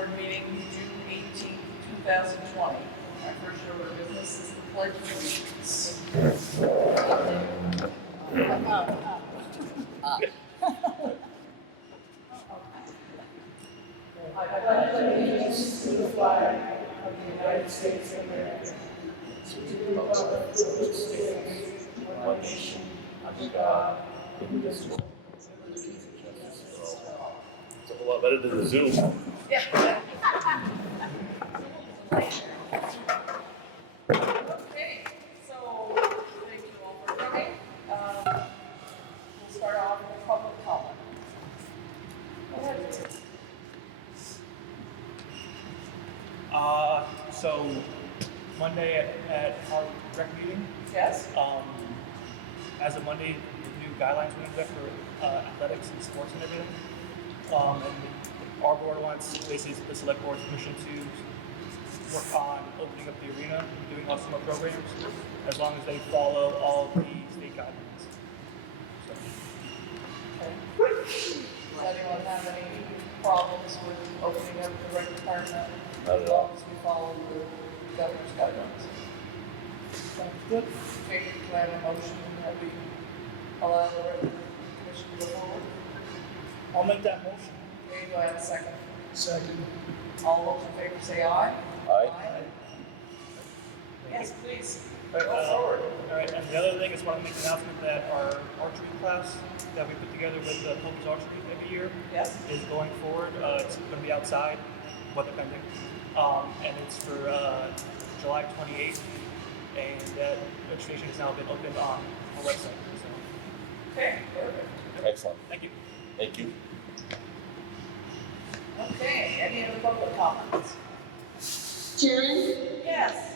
Board meeting, June 18th, 2020. Our first order of business is the Pledge of Allegiance. I pledge allegiance to the flag of the United States of America, to the republic for which stands one nation, under God, indivisible. It's a whole lot better than the Zoom. Yeah. Okay, so thank you all for coming. We'll start off with public comment. Go ahead. So Monday at our rec meeting, Yes? as of Monday, the new guidelines went into for athletics and sports and everything. And our board wants basically the select board's permission to work on opening up the arena, doing all summer programs, as long as they follow all the state guidelines. So, Okay. Does anyone have any problems with opening up the rec department? Not at As all. long as we follow the governor's guidelines. Sounds good. Okay, can I have a motion that we allow the rec commission to go forward? I'll make that motion. Okay, do I have a second? Second. All those in favor say aye. Aye. Yes, please. Go forward. All right, and the other thing is, want to make an announcement that our archery class that we put together with the Focus Archery every year Yes? is going forward. It's going to be outside, weather pending, and it's for July 28th, and that registration has now been opened on our website. So, Okay, perfect. Excellent. thank you. Thank you. Okay, any other public comments? Sharon, Yes,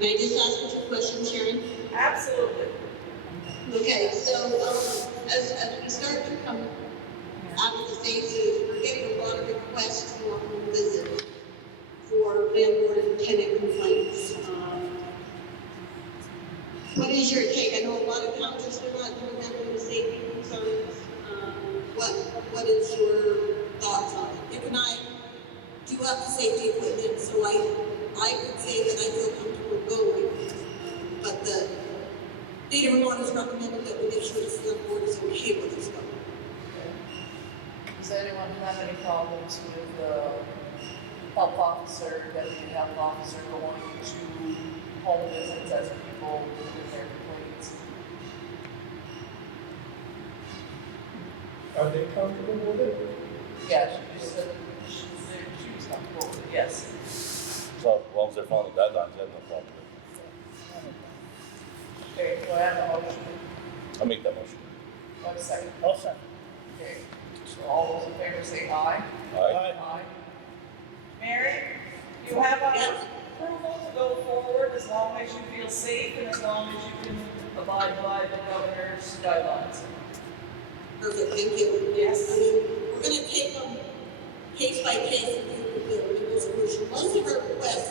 may I just ask you a question, Sharon? absolutely. Okay, so as we start to come out of the phases, we're getting a lot of requests for home visits for landlord and tenant complaints. What is your take? I know a lot of towns are still not doing that due to safety concerns. What is your thoughts on it? Nick and I do have the safety equipment, so I would say that I feel comfortable going. But the state of Vermont has recommended that we make sure the select board is okay with this going. Does anyone have any problems with the health officer, deputy health officer going to home visits as people with their complaints? Are they comfortable with it? Yeah, she just said she was comfortable with it, yes. So as long as they're following the guidelines, I have no problem with Okay, do I have a motion? it. I'll make that motion. Do I have a second? All set. Okay, so all those in favor say aye. Aye. Aye. Mary, you have Yes. approval to go forward as long as you feel safe and as long as you can abide by the governor's guidelines. Perfect, thank you. Yes. I mean, we're gonna take them case by case and do the resolution. Most of our requests,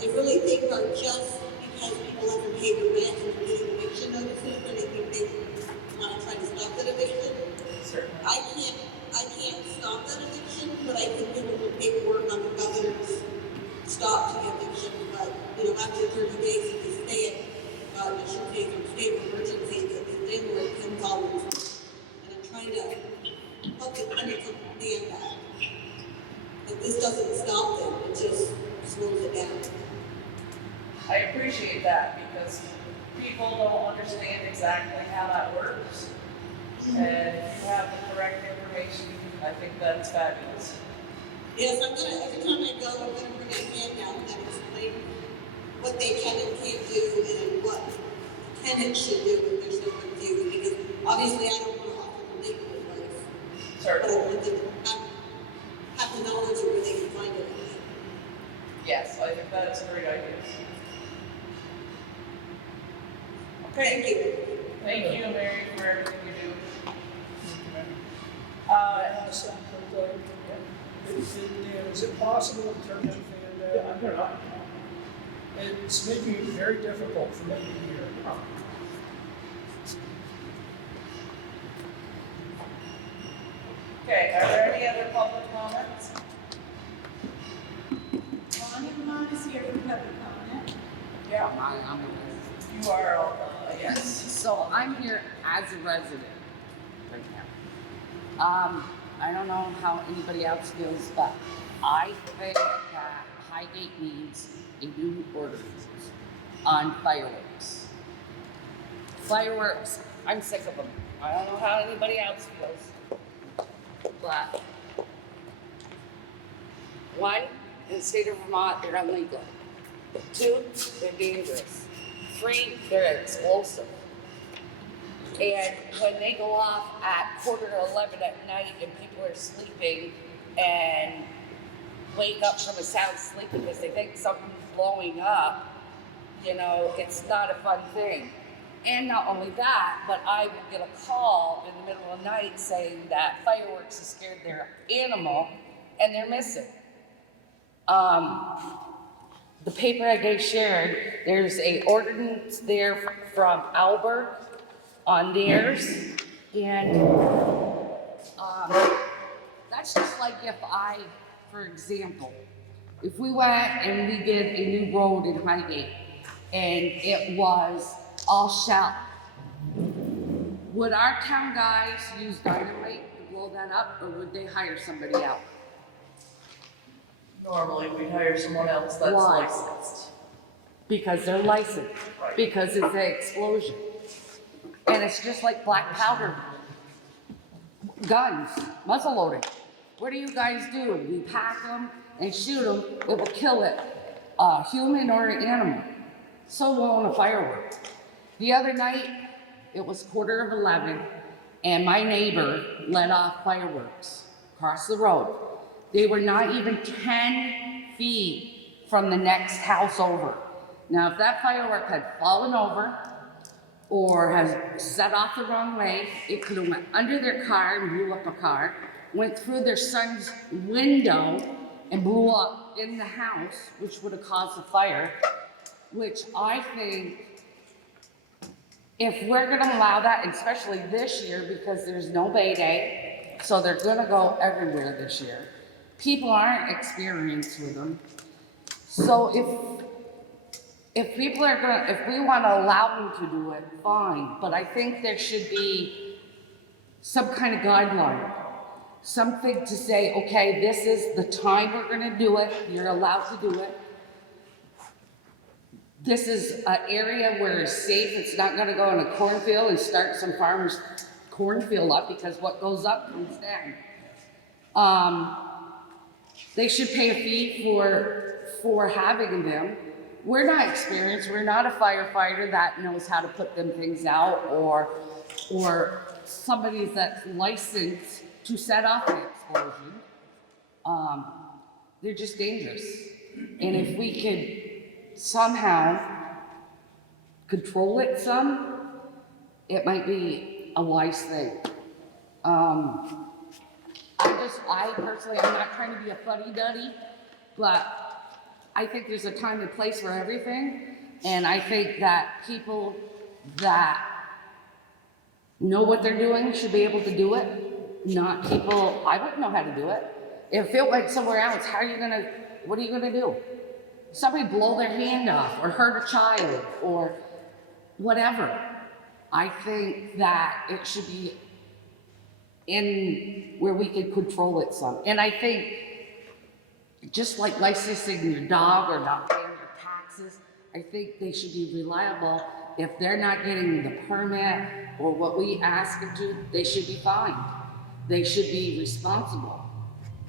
I really think are just because people haven't paid their rent and they're getting eviction notices, and I think they want to try to stop that eviction. Certainly. I can't stop that eviction, but I can do the paperwork on the governor's stop to the eviction. But, after 30 days, if you stay at, it should take a state of emergency, that the landlord can follow. And I'm trying to help the tenants understand that. But this doesn't stop them, it just slows it down. I appreciate that because people don't understand exactly how that works. And if you have the correct information, I think that's fabulous. Yes, every time I go, I'm gonna bring a handout that explains what they can and can't do and what tenants should do if there's no confused, because obviously I don't want to offer them legal advice, but I Certainly. want them to have the knowledge of where they can find it. Yes, I think that's a great idea. Thank Okay, you. thank you, Mary, for everything you do. Is it possible to turn that fan down? Yeah, I'm turning on. It's making it very difficult for me to hear. Okay, are there any other public comments? Bonnie Lamont is here for public comment. Yeah, I'm you are, yes. So I'm here as a resident right now. I don't know how anybody else feels, but I think that Highgate needs a new ordinance on fireworks. Fireworks, I'm sick of them. I don't know how anybody else feels. But one, in the state of Vermont, they're illegal. 2, they're dangerous. 3, they're explosive. And when they go off at 10:45 at night and people are sleeping and wake up from a sound sleep because they think something's blowing up, you know, it's not a fun thing. And not only that, but I will get a call in the middle of the night saying that fireworks has scared their animal and they're missing. The paper I gave shared, there's a ordinance there from Albert on theirs, and that's just like if I, for example, if we went and we did a new road in Highgate and it was all shell, would our town guys use dynamite to blow that up, or would they hire somebody out? Normally, we'd hire someone else that's Why? licensed. Because they're licensed, Right. because it's an explosion. And it's just like black powder. Guns, muzzle loading. What do you guys do? We pack them and shoot them, it will kill it, a human or an animal. So won't a firework. The other night, it was 11:15, and my neighbor let off fireworks across the road. They were not even 10 feet from the next house over. Now, if that firework had fallen over or has set off the wrong way, it could have went under their car and blew up a car, went through their son's window and blew up in the house, which would have caused a fire, which I think if we're gonna allow that, especially this year, because there's no Bay Day, so they're gonna go everywhere this year. People aren't experienced with them. So if people are gonna, if we wanna allow them to do it, fine, but I think there should be some kind of guideline. Something to say, okay, this is the time we're gonna do it, you're allowed to do it. This is an area where it's safe, it's not gonna go in a cornfield and start some farmer's cornfield up, because what goes up comes down. They should pay a fee for having them. We're not experienced, we're not a firefighter that knows how to put them things out, or somebody that's licensed to set off an explosion. They're just dangerous. And if we could somehow control it some, it might be a wise thing. I personally, I'm not trying to be a fuddy-duddy, but I think there's a time and place for everything, and I think that people that know what they're doing should be able to do it, not people, I wouldn't know how to do it. If it went somewhere else, what are you gonna do? Somebody blow their hand off, or hurt a child, or whatever. I think that it should be in where we can control it some. And I think, just like licensing your dog or not paying your taxes, I think they should be reliable. If they're not getting the permit or what we ask them to, they should be fined. They should be responsible.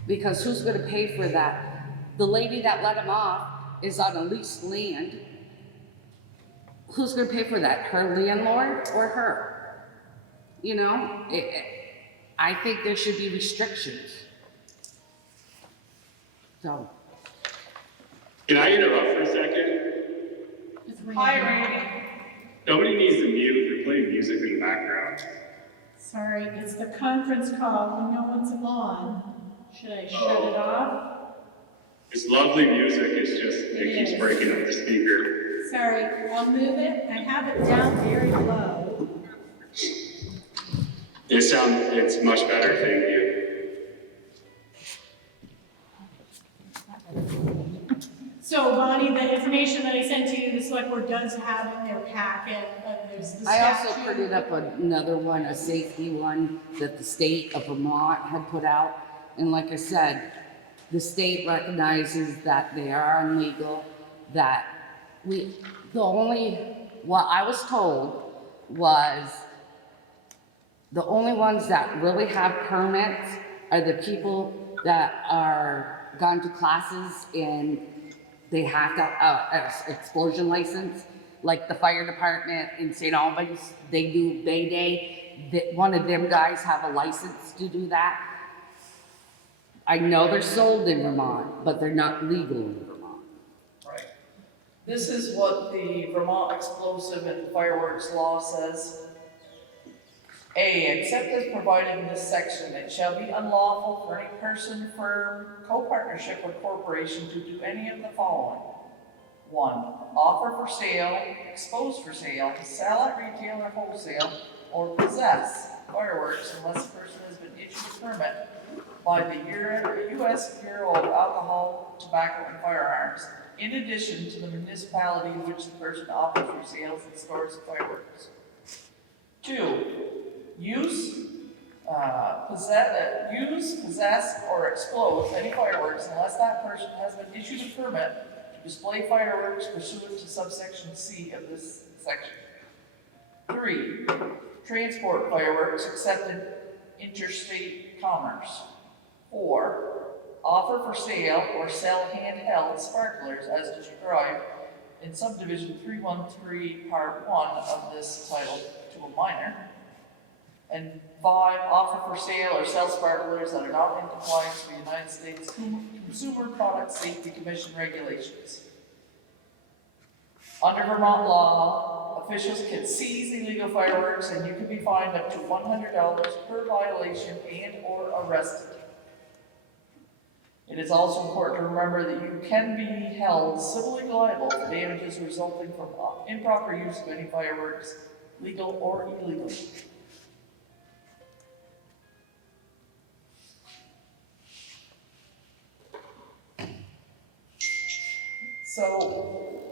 Because who's gonna pay for that? The lady that let him off is on a leased land. Who's gonna pay for that? Her landlord or her? You know, I think there should be restrictions. So. Can I interrupt for a second? Hi, Randy. Nobody needs to mute, they're playing music in the background. Sorry, it's the conference call when no one's on. Should I shut it off? It's lovely music, it's just, it It keeps is. breaking up the speaker. Sorry, I'll move it. I have it down very low. It's much better, thank you. So Bonnie, the information that I sent to you, the select board does have in their packet, there's the I statute. also printed up another one, a safety one that the state of Vermont had put out. And like I said, the state recognizes that they are illegal, that what I was told was the only ones that really have permits are the people that are gone to classes and they have to an explosion license, like the fire department in St. Albans, they do Bay Day. One of them guys have a license to do that. I know they're sold in Vermont, but they're not legal in Vermont. Right. This is what the Vermont Explosive and Fireworks Law says. A, except as provided in this section, it shall be unlawful for any person, firm, co-partnership, or corporation to do any of the following. 1, offer for sale, expose for sale, sell at retail or wholesale, or possess fireworks unless the person has been issued a permit by the U.S. Bureau of Alcohol, Tobacco, and Firearms, in addition to the municipality in which the person offers for sales and stores of fireworks. 2, use, possess, or explode any fireworks unless that person has been issued a permit to display fireworks pursuant to subsection C of this section. 3, transport fireworks except in interstate commerce. 4, offer for sale or sell handheld sparklers as described in subdivision 313 part 1 of this title to a minor. And 5, offer for sale or sell sparklers that are not in compliance with the United States Consumer Product Safety Commission regulations. Under Vermont law, officials can seize illegal fireworks and you can be fined up to $100 per violation and/or arrested. It is also important to remember that you can be held civilly liable for damages resulting from improper use of any fireworks, legal or illegal. So,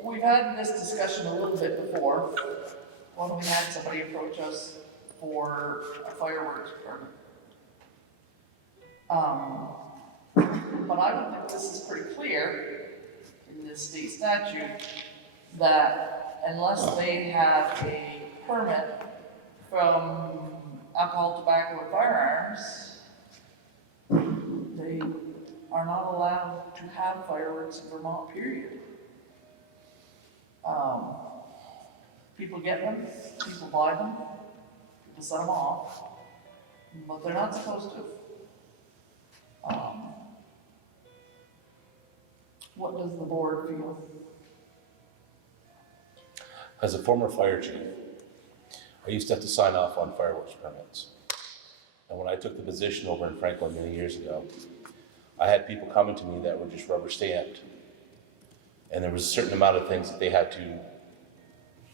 we've had this discussion a little bit before, when we had somebody approach us for a fireworks permit. But I would think this is pretty clear in this state statute that unless they have a permit from Alcohol, Tobacco, and Firearms, they are not allowed to have fireworks in Vermont, period. People get them, people buy them, people set them off, but they're not supposed to. What does the board feel? As a former fire chief, I used to have to sign off on fireworks permits. And when I took the position over in Franklin many years ago, I had people coming to me that were just rubber stamped. And there was a certain amount of things that they had to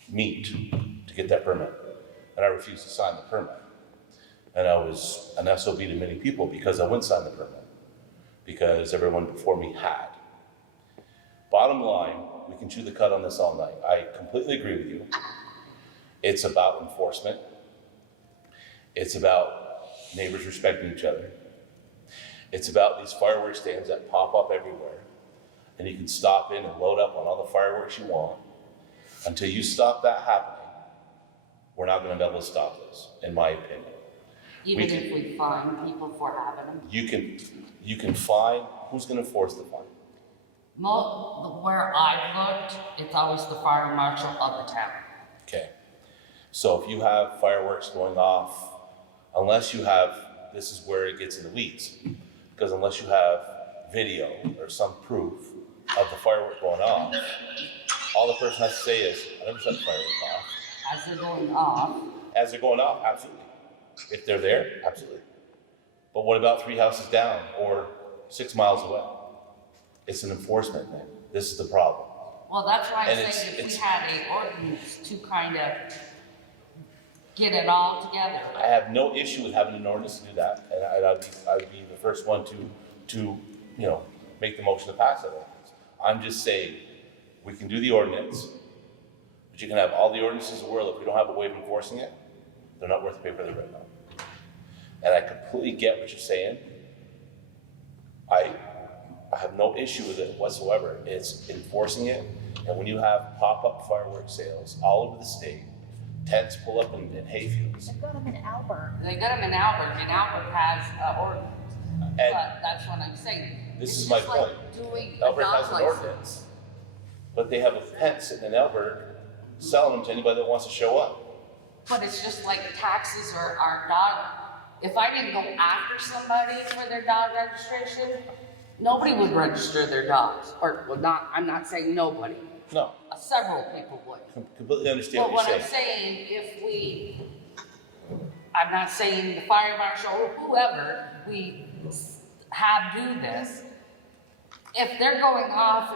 meet to get that permit. And I refused to sign the permit. And I was an SOB to many people because I wouldn't sign the permit, because everyone before me had. Bottom line, we can chew the cud on this all night. I completely agree with you. It's about enforcement. It's about neighbors respecting each other. It's about these fireworks stands that pop up everywhere. And you can stop in and load up on all the fireworks you want. Until you stop that happening, we're not going to be able to stop this, in my opinion. Even if we fine people for having them. You can fine. Who's going to enforce the fine? Where I've looked, it's always the fire marshal of the town. Okay. So if you have fireworks going off, unless you have, this is where it gets in the weeds, because unless you have video or some proof of the firework going off, all the person has to say is, I never set the firework off. As they're going off. As they're going off, absolutely. If they're there, absolutely. But what about 3 houses down or 6 miles away? It's an enforcement thing. This is the problem. Well, that's why And I'm saying if we had a ordinance to kind of get it all together. I have no issue with having an ordinance to do that, and I'd be the first one to make the motion to pass that ordinance. I'm just saying, we can do the ordinance, but you can have all the ordinances in the world, if we don't have a way of enforcing it, they're not worth the paper they're written on. And I completely get what you're saying. I have no issue with it whatsoever. It's enforcing it, and when you have pop-up fireworks sales all over the state, tents pull up in hayfields. They've got them in Albert. They got them in Albert, and Albert has ordinance. And But that's what I'm saying. this It's is my just like point. doing a Albert dog has an license. ordinance, but they have a tent sitting in Albert selling them to anybody that wants to show up. But it's just like taxes or our dog. If I didn't go after somebody for their dog registration, nobody would register their dogs. Or, well, I'm not saying nobody. No, Several people would. completely understand But what what you're I'm saying. saying, I'm not saying the fire marshal or whoever we have do this, if they're going off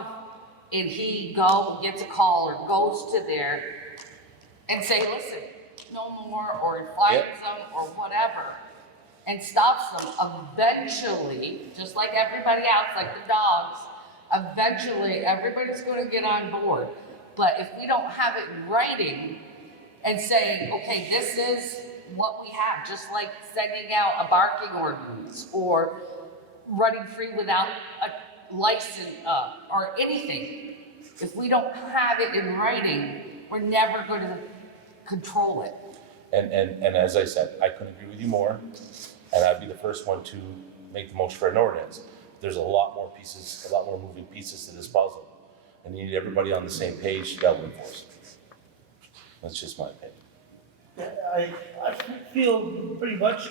and he gets a call or goes to there and say, listen, no more, or fines them or whatever, and stops them, eventually, just like everybody else, like the dogs, eventually everybody's gonna get on board. But if we don't have it in writing and saying, okay, this is what we have, just like sending out a barking ordinance or running free without a license or anything, if we don't have it in writing, we're never gonna control it. And as I said, I couldn't agree with you more, and I'd be the first one to make the motion for an ordinance. There's a lot more pieces, a lot more moving pieces to this puzzle, and you need everybody on the same page to be able to enforce it. That's just my opinion. I feel pretty much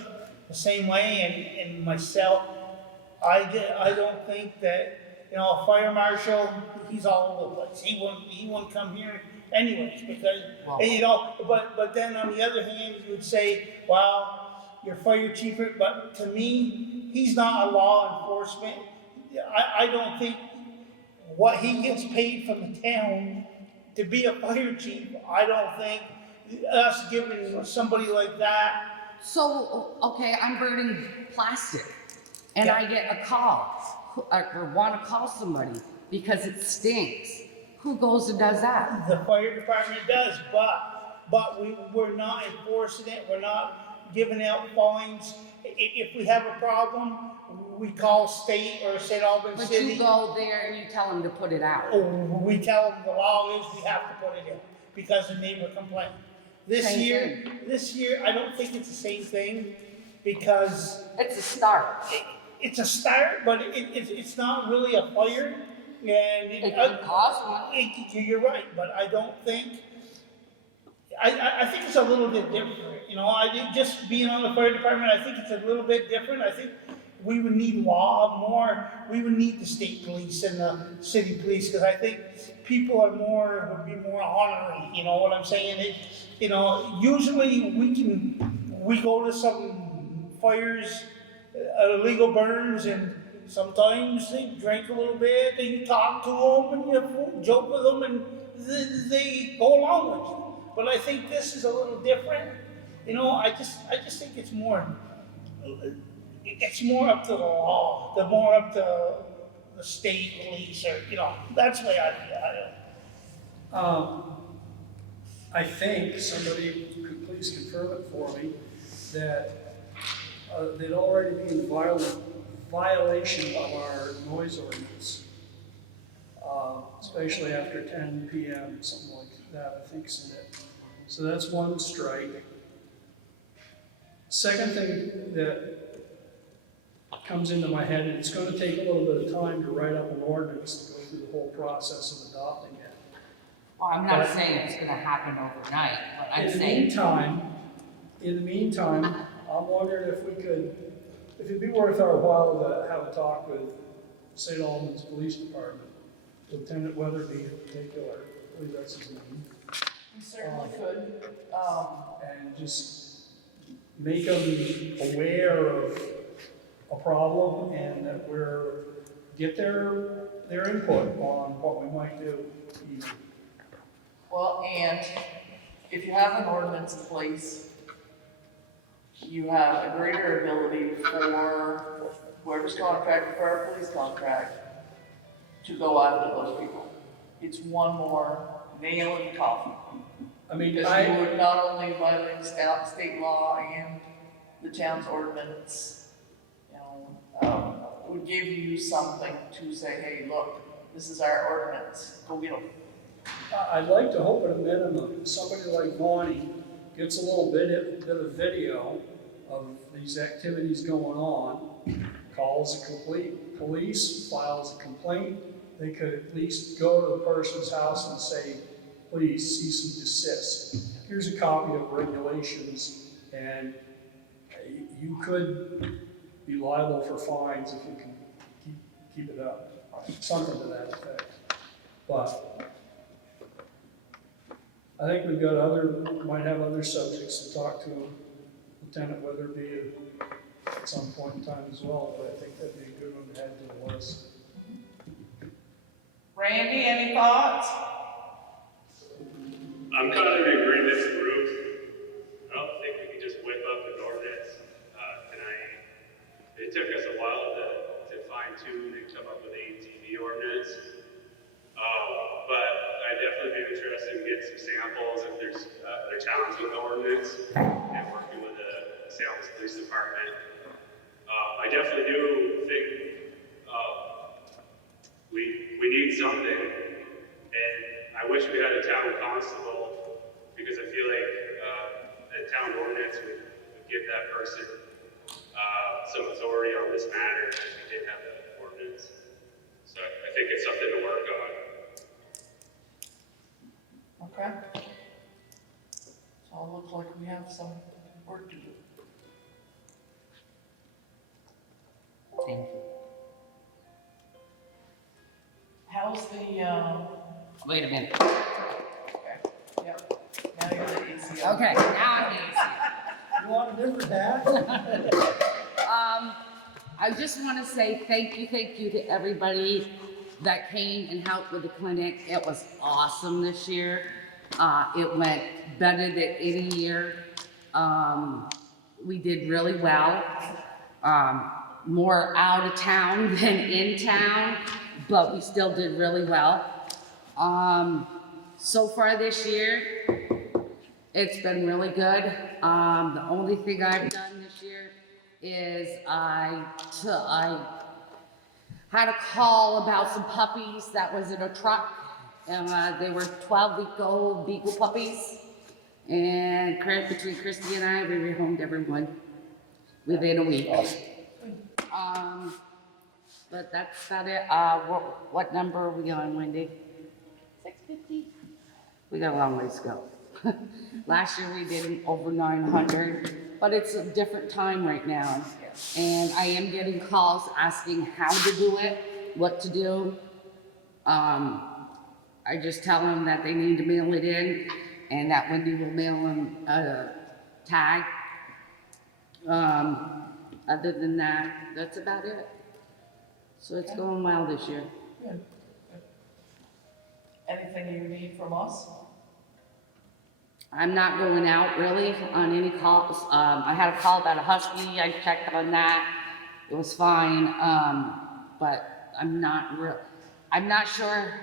the same way, and myself, I don't think that, a fire marshal, he's all over the place. He wouldn't come here anyways, because, but then on the other hand, you would say, well, you're fire chief, but to me, he's not a law enforcement. I don't think what he gets paid from the town to be a fire chief, I don't think us giving somebody like that. So, okay, I'm burning plastic and I get a call or want to call somebody because it stinks. Who goes and does that? The fire department does, but we're not enforcing it, we're not giving out fines. If we have a problem, we call state or St. Albans But City. you go there and you tell them to put it out. We tell them the law is we have to put it in because the neighbor complained. This Same year, I don't think it's the same thing because It's a start. it's a start, but it's not really a fire. And It can cause one. You're right, but I don't think. I think it's a little bit different. Just being on the fire department, I think it's a little bit different. I think we would need law more. We would need the state police and the city police because I think people would be more honorary. You know what I'm saying? Usually we go to some fires, illegal burns, and sometimes they drink a little bit, and you talk to them, and you joke with them, and they go along with you. But I think this is a little different. I just think it's more up to the law, more up to the state police, or that's the way I feel. I think somebody could please confirm it for me, that they'd already be in violation of our noise ordinance, especially after 10 p.m., something like that, I think is in it. So that's one strike. Second thing that comes into my head, and it's going to take a little bit of time to write up an ordinance to go through the whole process of adopting it. Well, I'm not saying it's gonna happen overnight, but I'm saying. In the meantime, I'm wondering if it'd be worth our while to have a talk with St. Albans Police Department, Lieutenant Weatherby in particular, I believe that's his name. You certainly could. And just make them aware of a problem and that get their input on what we might do. Well, and if you have an ordinance in place, you have a greater ability for whoever's contracted for our police contract to go after those people. It's one more nail in the coffin. I mean, Because you would not only violate state law and the town's ordinance, you know, it would give you something to say, hey, look, this is our ordinance, go get them. I'd like to hope at a minimum, somebody like Bonnie gets a little bit of video of these activities going on, calls the police, files a complaint. They could at least go to the person's house and say, please cease and desist. Here's a copy of regulations, and you could be liable for fines if you can keep it up. Something to that effect. But I think we've got might have other subjects to talk to Lieutenant Weatherby at some point in time as well, but I think that'd be a good one to add to the list. Randy, any thoughts? I'm kind of in agreement with Ruth. I don't think we can just whip up an ordinance tonight. It took us a while to fine tune and come up with the ATV ordinance. But I'd definitely be interested in getting some samples if there's other challenges with the ordinance and working with the Salem Police Department. I definitely do think we need something, and I wish we had a town constable, because I feel like a town ordinance would give that person some authority on this matter if we did have that ordinance. So I think it's something to work on. Okay. So it looks like we have some work to do. Thank you. How's the, Wait a minute. okay, yep, now you're the AC. Okay, now I'm easy. You want a different hat? I just want to say thank you to everybody that came and helped with the clinic. It was awesome this year. It went better than any year. We did really well. More out of town than in town, but we still did really well. So far this year, it's been really good. The only thing I've done this year is I had a call about some puppies that was in a truck. They were 12-week-old beagle puppies. And between Christy and I, we rehomed everyone within a week. But that's about it. What number are we on, Wendy? 650? We got a long ways to go. Last year we did over 900, but it's a different time right now. And I am getting calls asking how to do it, what to do. I just tell them that they need to mail it in, and that Wendy will mail them a tag. Other than that, that's about it. So it's going well this year. Good. Anything you need from us? I'm not going out really on any calls. I had a call about a husky. I checked on that. It was fine. But I'm not sure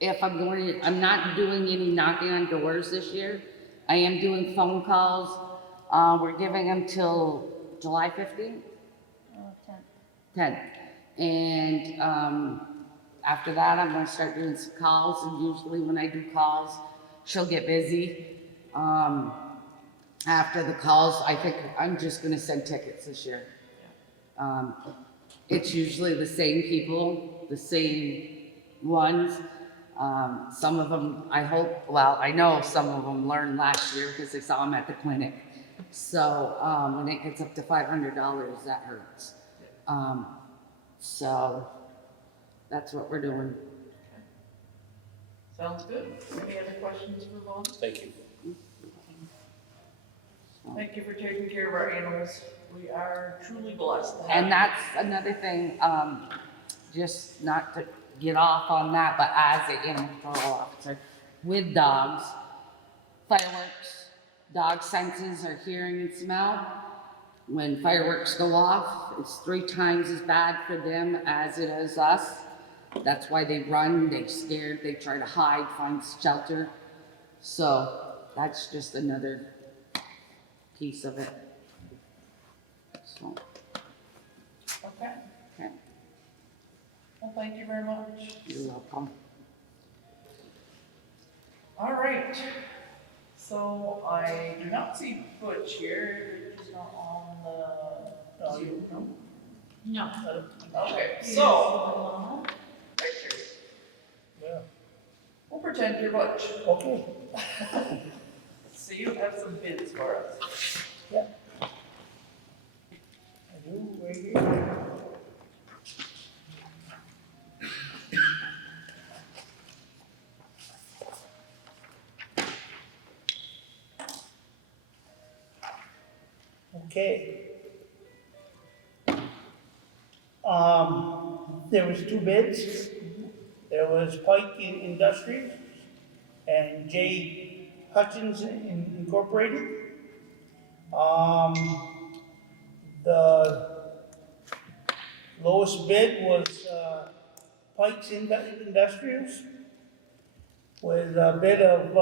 if I'm not doing any knocking on doors this year. I am doing phone calls. We're giving them till July 15th? 10th. And after that, I'm gonna start doing some calls, and usually when I do calls, she'll get busy. After the calls, I think I'm just gonna send tickets this year. It's usually the same people, the same ones. Some of them, I know some of them learned last year because they saw them at the clinic. So when it gets up to $500, that hurts. So that's what we're doing. Sounds good. Any other questions for Vaughn? Thank you. Thank you for taking care of our animals. We are truly blessed. to have And you. that's another thing, just not to get off on that, but as an animal control officer, with dogs, fireworks, dog senses are hearing and smell. When fireworks go off, it's 3 times as bad for them as it is us. That's why they run, they're scared, they try to hide, find shelter. So that's just another piece of it. So, Okay, okay, well, thank you very much. you're welcome. All right, so I do not see Butch here, he's not on the Zoom. No. Okay, Is so, alone. Richard, Yeah, we'll pretend you're Butch. okay, So you have some bids for us. yeah. I do, right here. Okay. There was two bids. There was Pike Industries and J. Hutchins Incorporated. The lowest bid was, Pike's Industrials with a bid of,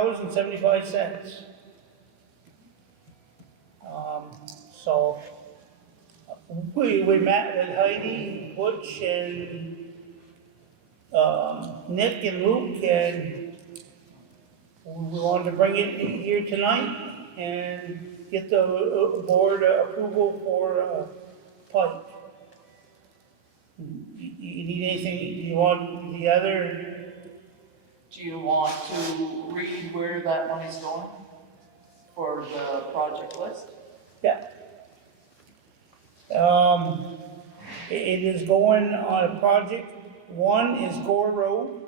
$469,053.75. So, we met with Heidi, Butch, and, Nick and Luke, and we wanted to bring it in here tonight and get the board approval for, Pike. You need anything, do you want the other? Do you want to read where that money's going for the project list? Yeah. It is going on a project, one is Gore Road.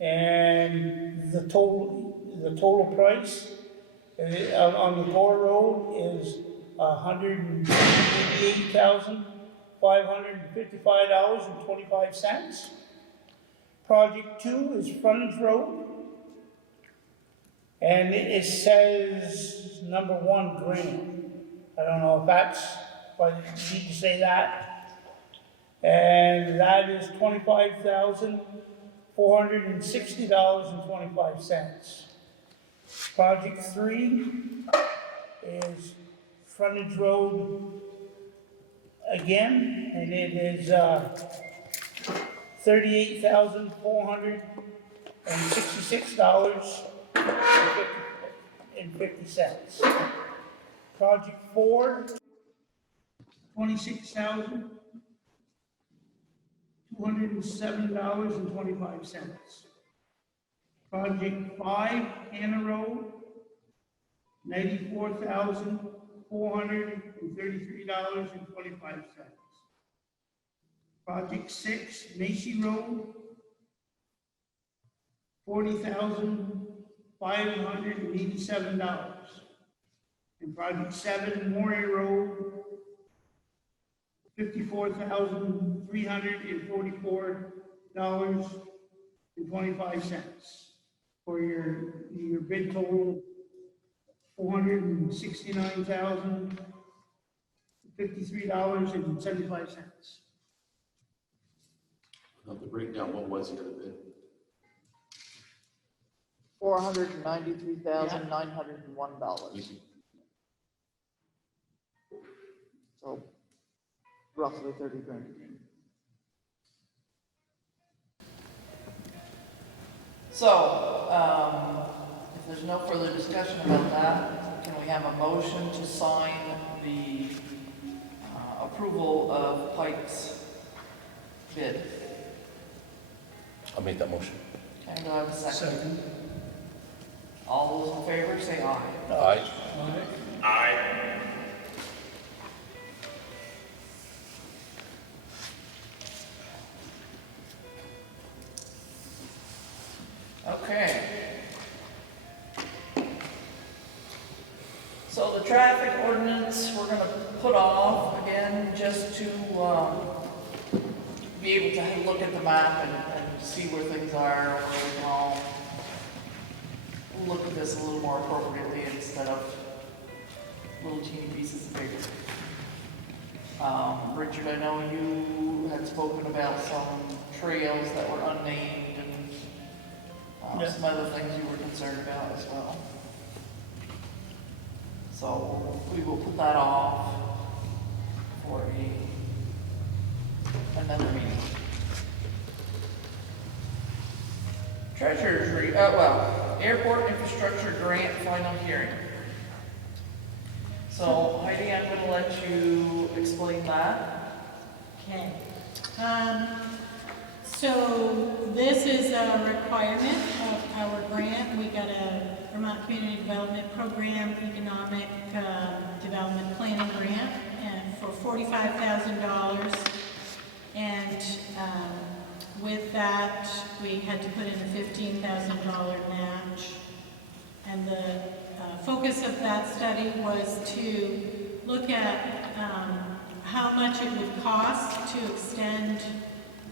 And the total price on the Gore Road is $188,555.25. Project 2 is Frontage Road. And it says number 1 grant. I don't know if I need to say that. And that is $25,460.25. Project 3 is Frontage Road again, and it is $38,466.50. Project 4, $26,207.25. Project 5, Hannah Road, $94,433.25. Project 6, Macy Road, $40,587. And Project 7, Maury Road, $54,344.25. For your bid total, $469,053.75. Now, the breakdown, what was the other bid? $493,901. So roughly 30 grand. So, if there's no further discussion about that, can we have a motion to sign the approval of Pike's bid? I'll make that motion. Okay, do I have a second? Second. All those in favor say aye. Aye. Aye. Okay. So the traffic ordinance, we're gonna put off again just to, be able to look at the map and see where things are, where we're going. Look at the this a little more appropriately instead of little teeny pieces of paper. Richard, I know you had spoken about some trails that were unnamed and Yeah. some other things you were concerned about as well. So we will put that off for another meeting. Treasurer's airport infrastructure grant final hearing. So Heidi, I'm gonna let you explain that. Okay. So this is a requirement of our grant. We got a Vermont Community Development Program Economic Development Planning Grant and for $45,000. And with that, we had to put in a $15,000 match. And the focus of that study was to look at how much it would cost to extend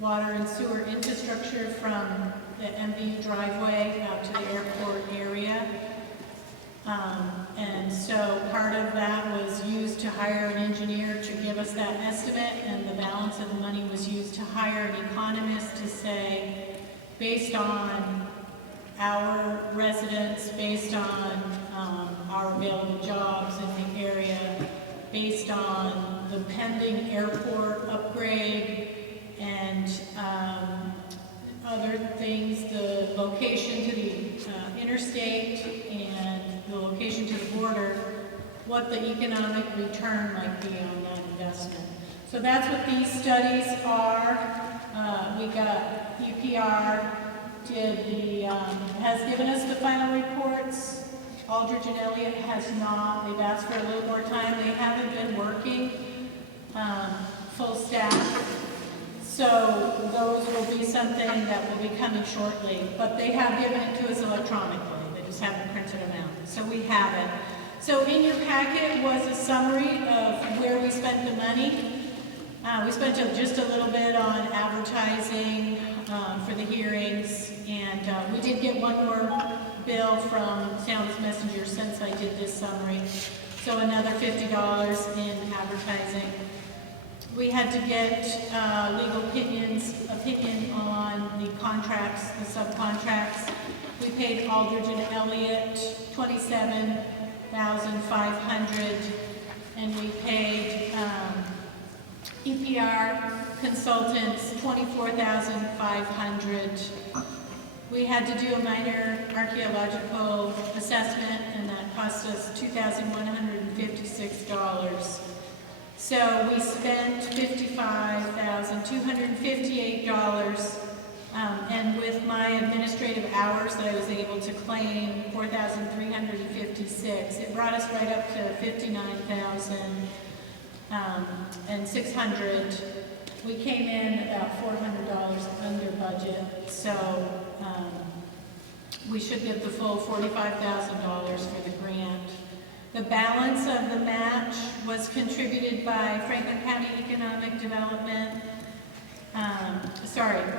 water and sewer infrastructure from the MVU driveway out to the airport area. And so part of that was used to hire an engineer to give us that estimate, and the balance of the money was used to hire an economist to say, based on our residents, based on our available jobs in the area, based on the pending airport upgrade and other things, the location to the interstate and the location to the border, what the economic return might be on that investment. So that's what these studies are. We got UPR has given us the final reports. Aldridge and Elliott has not. They've asked for a little more time. They haven't been working full staff. So those will be something that will be coming shortly. But they have given it to us electronically. They just haven't printed them out. So we have it. So in your packet was a summary of where we spent the money. We spent just a little bit on advertising for the hearings, and we did get one more bill from Sounds Messenger since I did this summary, so another $50 in advertising. We had to get legal opinion on the contracts, the subcontracts. We paid Aldridge and Elliott $27,500, and we paid EPR consultants $24,500. We had to do a minor archaeological assessment, and that cost us $2,156. So we spent $55,258, and with my administrative hours that I was able to claim, 4,356, it brought us right up to 59,600. We came in about $400 under budget, so we should get the full $45,000 for the grant. The balance of the match was contributed by Franklin County Economic Development,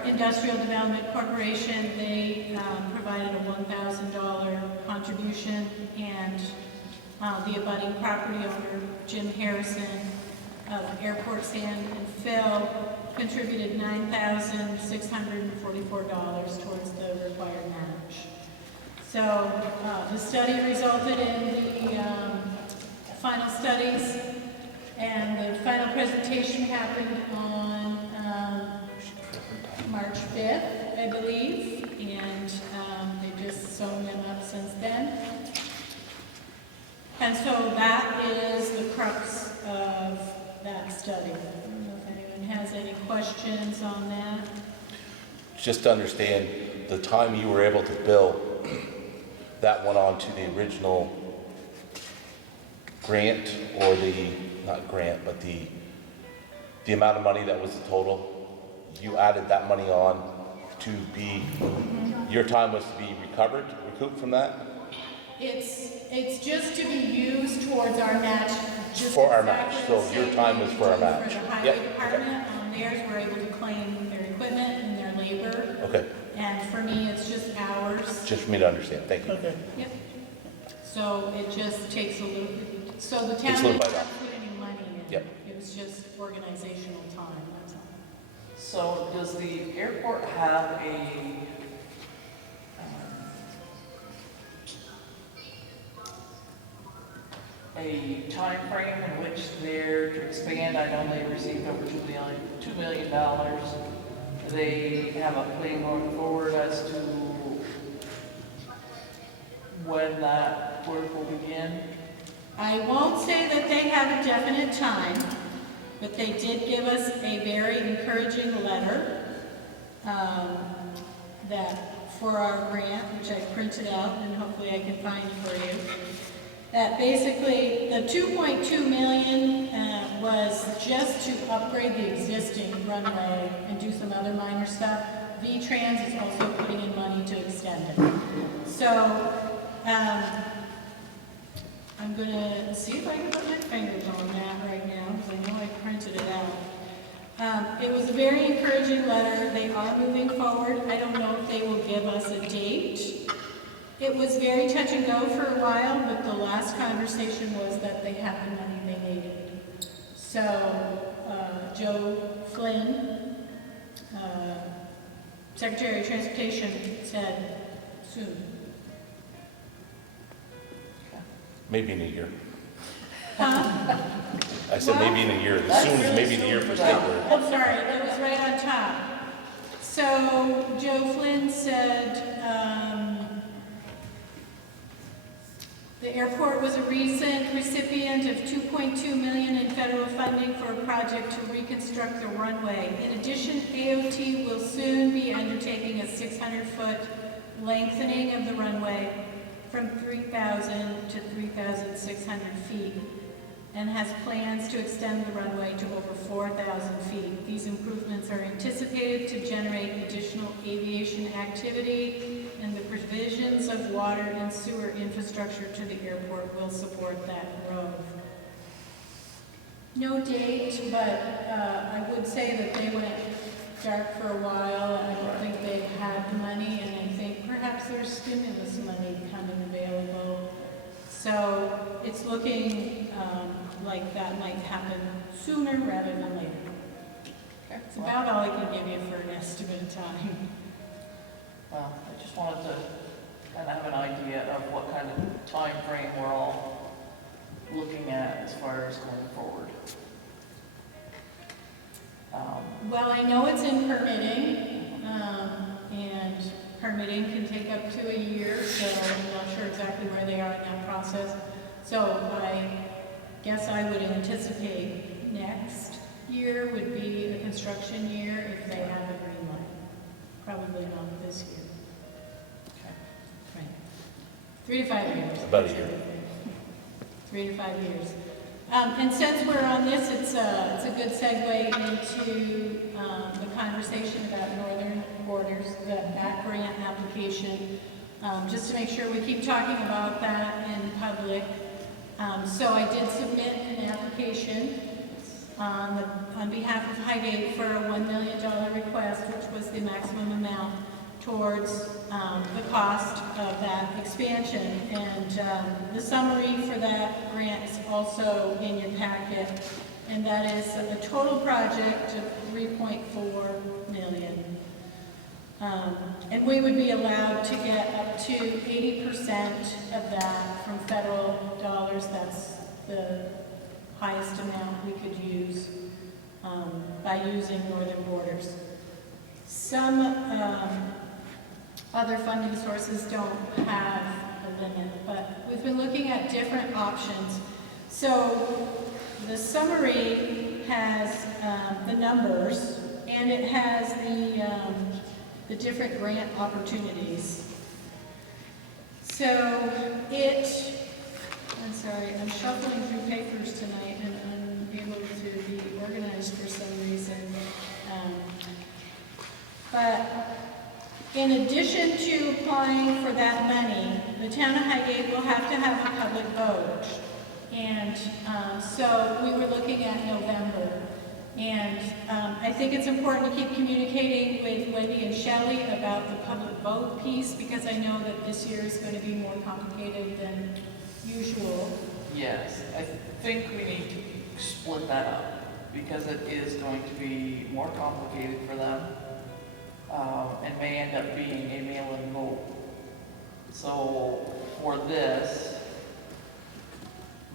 Industrial Development Corporation. They provided a $1,000 contribution, and the abutting property owner, Jim Harrison, of Airport Sand and Fill, contributed $9,644 towards the required match. So the study resulted in the final studies, and the final presentation happened on March 5th, I believe, and they've just sewn them up since then. And so that is the crux of that study. I don't know if anyone has any questions on that. Just to understand, the time you were able to bill, that went on to the original grant, or not grant, but the amount of money that was the total, you added that money on to be, your time was to be recouped from that? It's just to be used towards our match. Just For our match, exactly so the your same time was for our thing match. For the highway Yep, department, on theirs, we're able to claim their equipment and their labor. Okay, And for me, it's just hours. just for me to understand, thank you. Okay. Yep. So it just takes a little, so the Takes a town little didn't bite have off. to put any money in. Yep. It was just organizational time, that's all. So does the airport have a time frame in which they're to expand? I know they received over $2 million. Do they have a plan going forward as to when that work will begin? I won't say that they have a definite time, but they did give us a very encouraging letter that for our grant, which I printed out and hopefully I can find for you, that basically the 2.2 million was just to upgrade the existing runway and do some other minor stuff. V-Trans is also putting in money to extend it. So I'm gonna see if I can put my fingers on that right now, because I know I printed it out. It was a very encouraging letter. They are moving forward. I don't know if they will give us a date. It was very touch and go for a while, but the last conversation was that they had the money they needed. So Joe Flynn, Secretary of Transportation, said soon. Maybe in a year. Huh? I said maybe in a year. The soon is maybe the year for Stabler. I'm sorry, that was right on top. So Joe Flynn said, the airport was a recent recipient of $2.2 million in federal funding for a project to reconstruct the runway. In addition, AOT will soon be undertaking a 600-foot lengthening of the runway from 3,000 to 3,600 feet, and has plans to extend the runway to over 4,000 feet. These improvements are anticipated to generate additional aviation activity, and the provisions of water and sewer infrastructure to the airport will support that growth. No date, but I would say that they went dark for a while, and I don't think they've had the money, and I think perhaps there's stimulus money coming available. So it's looking like that might happen sooner rather than later. It's about all I can give you for an estimate of time. Well, I just wanted to kind of have an idea of what kind of time frame we're all looking at as far as going forward. Well, I know it's in permitting, and permitting can take up to a year, so I'm not sure exactly where they are in that process. So I guess I would anticipate next year would be a construction year if they have a green light. Probably not this year. Okay. Right. 3 to 5 years. About a year. 3 to 5 years. And since we're on this, it's a good segue into the conversation about northern borders, that grant application, just to make sure we keep talking about that in public. So I did submit an application on behalf of Highgate for a $1 million request, which was the maximum amount towards the cost of that expansion. And the summary for that grant is also in your packet, and that is a total project of $3.4 million. And we would be allowed to get up to 80% of that from federal dollars. That's the highest amount we could use by using northern borders. Some other funding sources don't have a limit, but we've been looking at different options. So the summary has the numbers, and it has the different grant opportunities. So I'm sorry, I'm shuffling through papers tonight and unable to be organized for some reason. But in addition to applying for that money, the town of Highgate will have to have a public vote. And so we were looking at November. And I think it's important to keep communicating with Wendy and Shelley about the public vote piece, because I know that this year is going to be more complicated than usual. Yes, I think we need to split that up because it is going to be more complicated for them and may end up being a mail-in vote. So for this,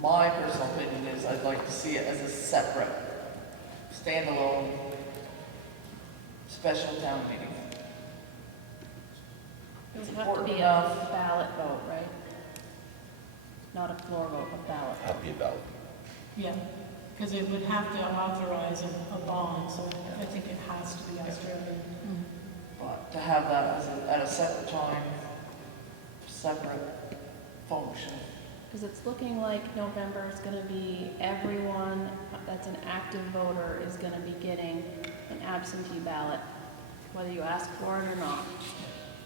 my personal opinion is I'd like to see it as a separate, standalone, special town meeting. It It's would have to important be enough. a ballot vote, right? Not a floor vote, a ballot vote. Happy about it. Yeah, because it would have to authorize a bond, so I think it has to be Australian. But to have that as at a separate time, separate function. Because it's looking like November is gonna be, everyone that's an active voter is gonna be getting an absentee ballot, whether you ask for it or not.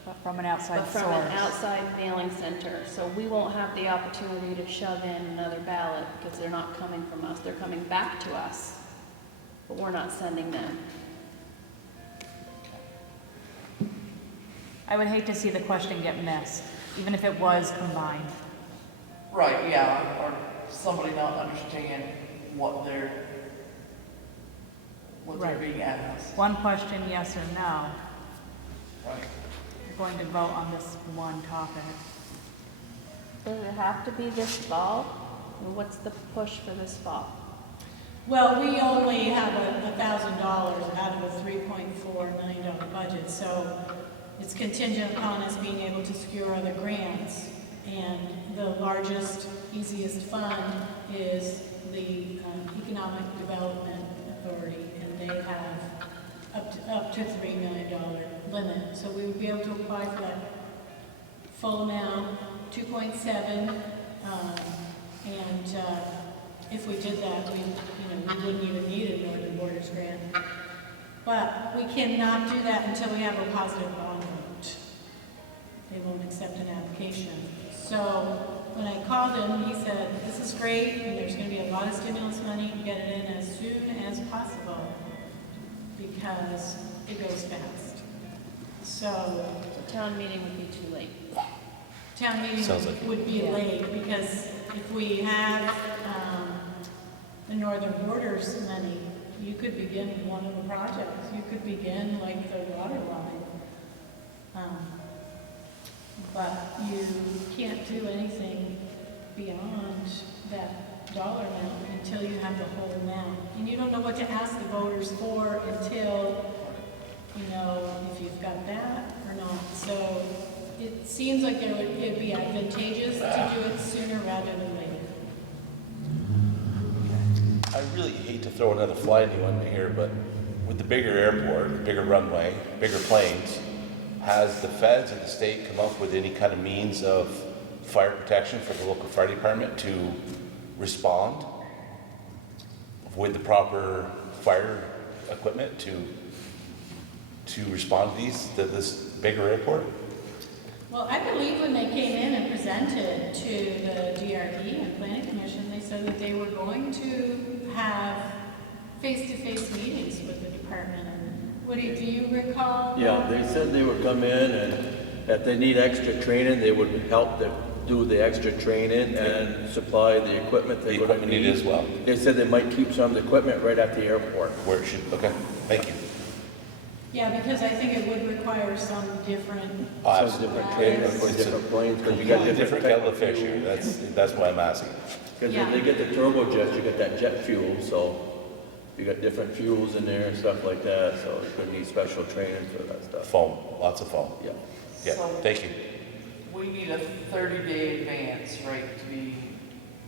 But from an outside But source. from an outside mailing center, so we won't have the opportunity to shove in another ballot because they're not coming from us, they're coming back to us, but we're not sending them. I would hate to see the question get missed, even if it was combined. Right, yeah, or somebody not understand what they're Right. being asked. One question, yes or no. Right. You're going to vote on this one topic. Does it have to be this fall? And what's the push for this fall? Well, we only have $1,000 out of a $3.4 million budget, so it's contingent upon us being able to secure other grants. And the largest, easiest fund is the Economic Development Authority, and they have up to $3 million limit. So we would be able to apply for that full amount, 2.7, and if we did that, we wouldn't even need a Northern Borders grant. But we cannot do that until we have a positive bond vote. They won't accept an application. So when I called him, he said, this is great, and there's gonna be a lot of stimulus money, get it in as soon as possible, because it goes fast. So, The town meeting would be too late. town meeting Sounds like it. would be late, because if we have, the Northern Borders money, you could begin one of the projects, you could begin like the water line. But you can't do anything beyond that dollar amount until you have the whole amount. And you don't know what to ask the voters for until, if you've got that or not. So it seems like it'd be advantageous to do it sooner rather than later. I really hate to throw another fly anyone here, but with the bigger airport, the bigger runway, bigger planes, has the feds or the state come up with any kind of means of fire protection for the local fire department to respond with the proper fire equipment to respond to this bigger airport? Well, I believe when they came in and presented to the DRD and Planning Commission, they said that they were going to have face-to-face meetings with the department. Woody, do you recall? Yeah, they said they would come in and if they need extra training, they would help them do the extra training and supply the equipment they're The gonna equipment need. needed as well. They said they might keep some of the equipment right at the airport. Where it should, okay, thank you. Yeah, because I think it would require some different, Some different training for different planes, because you got Completely different kettle of fish fuel. here, that's why I'm asking. Because Yeah. if they get the turbojets, you get that jet fuel, so you got different fuels in there and stuff like that, so you're gonna need special training for that stuff. Foam, lots of foam. Yeah. Yeah, So- thank you. We need a 30-day advance, right, to be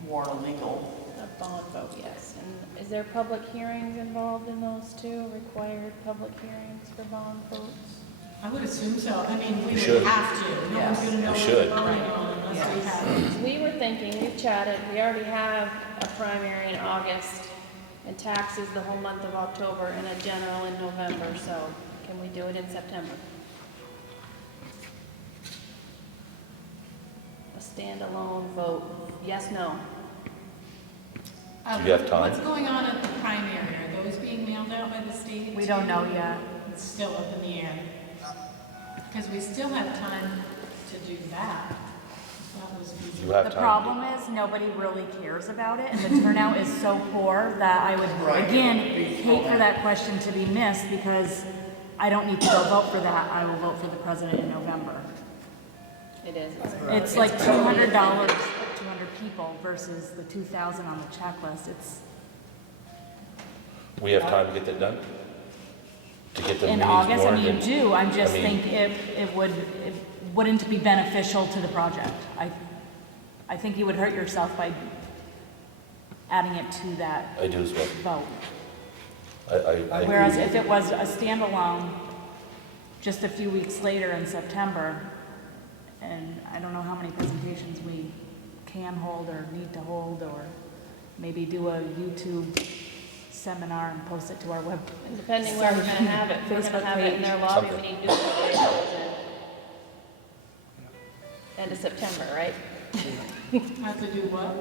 more illegal. A bond vote, yes. And is there public hearings involved in those too? Required public hearings for bond votes? I would assume so. I mean, we should. would have to. No one's gonna know what should. we're voting on unless we have. We were thinking, we've chatted, we already have a primary in August and taxes the whole month of October and a general in November, so can we do it in September? A standalone vote, yes, no? Do you have time? What's going on at the primary? Are those being mailed out by the state? We don't too? know yet. It's still up in the air. Because we still have time to do that. That was feasible. You have The time. problem is, nobody really cares about it, and the turnout is so poor that I would, again, hate for that question to be missed, because I don't need to go vote for that, I will vote for the president in November. It is. It's like $200, 200 people versus the 2,000 on the checklist, it's, We have time to get that done? To get the in meetings August, I warned mean, you and- do, I just mean, think it wouldn't be beneficial to the project. I think you would hurt yourself by adding it to that I do as well. vote. I Whereas agree. if it was a standalone, just a few weeks later in September, and I don't know how many presentations we can hold or need to hold, or maybe do a YouTube seminar and post it to our web. And depending where we're gonna have it, if we're gonna have it in their lobby, we need to do it end of September, right? Have to do what?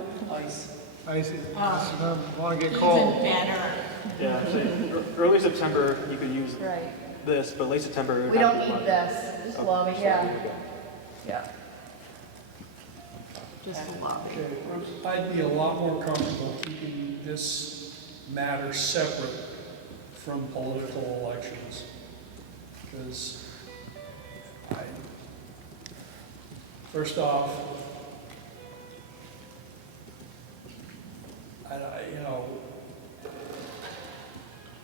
I see. Oh. Want to get Even cold. better. Yeah, so early September, you could use Right. this, but late September. it would We have don't to need be- this, just Oh, lobby, so yeah. you're good. Yeah. Just the lobby. Okay, I'd be a lot more comfortable keeping this matter separate from political elections. Because first off,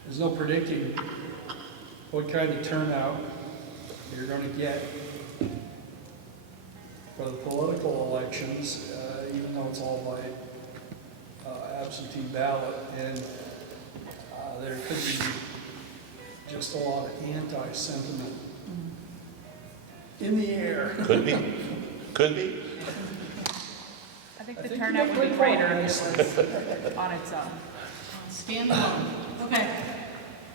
there's no predicting what kind of turnout you're going to get for the political elections, even though it's all by absentee ballot, and there could be just a lot of anti-sentiment in the air. Could be, could be. I think I the think you turnout make would be good greater if progress. it was on its own. Standalone, okay.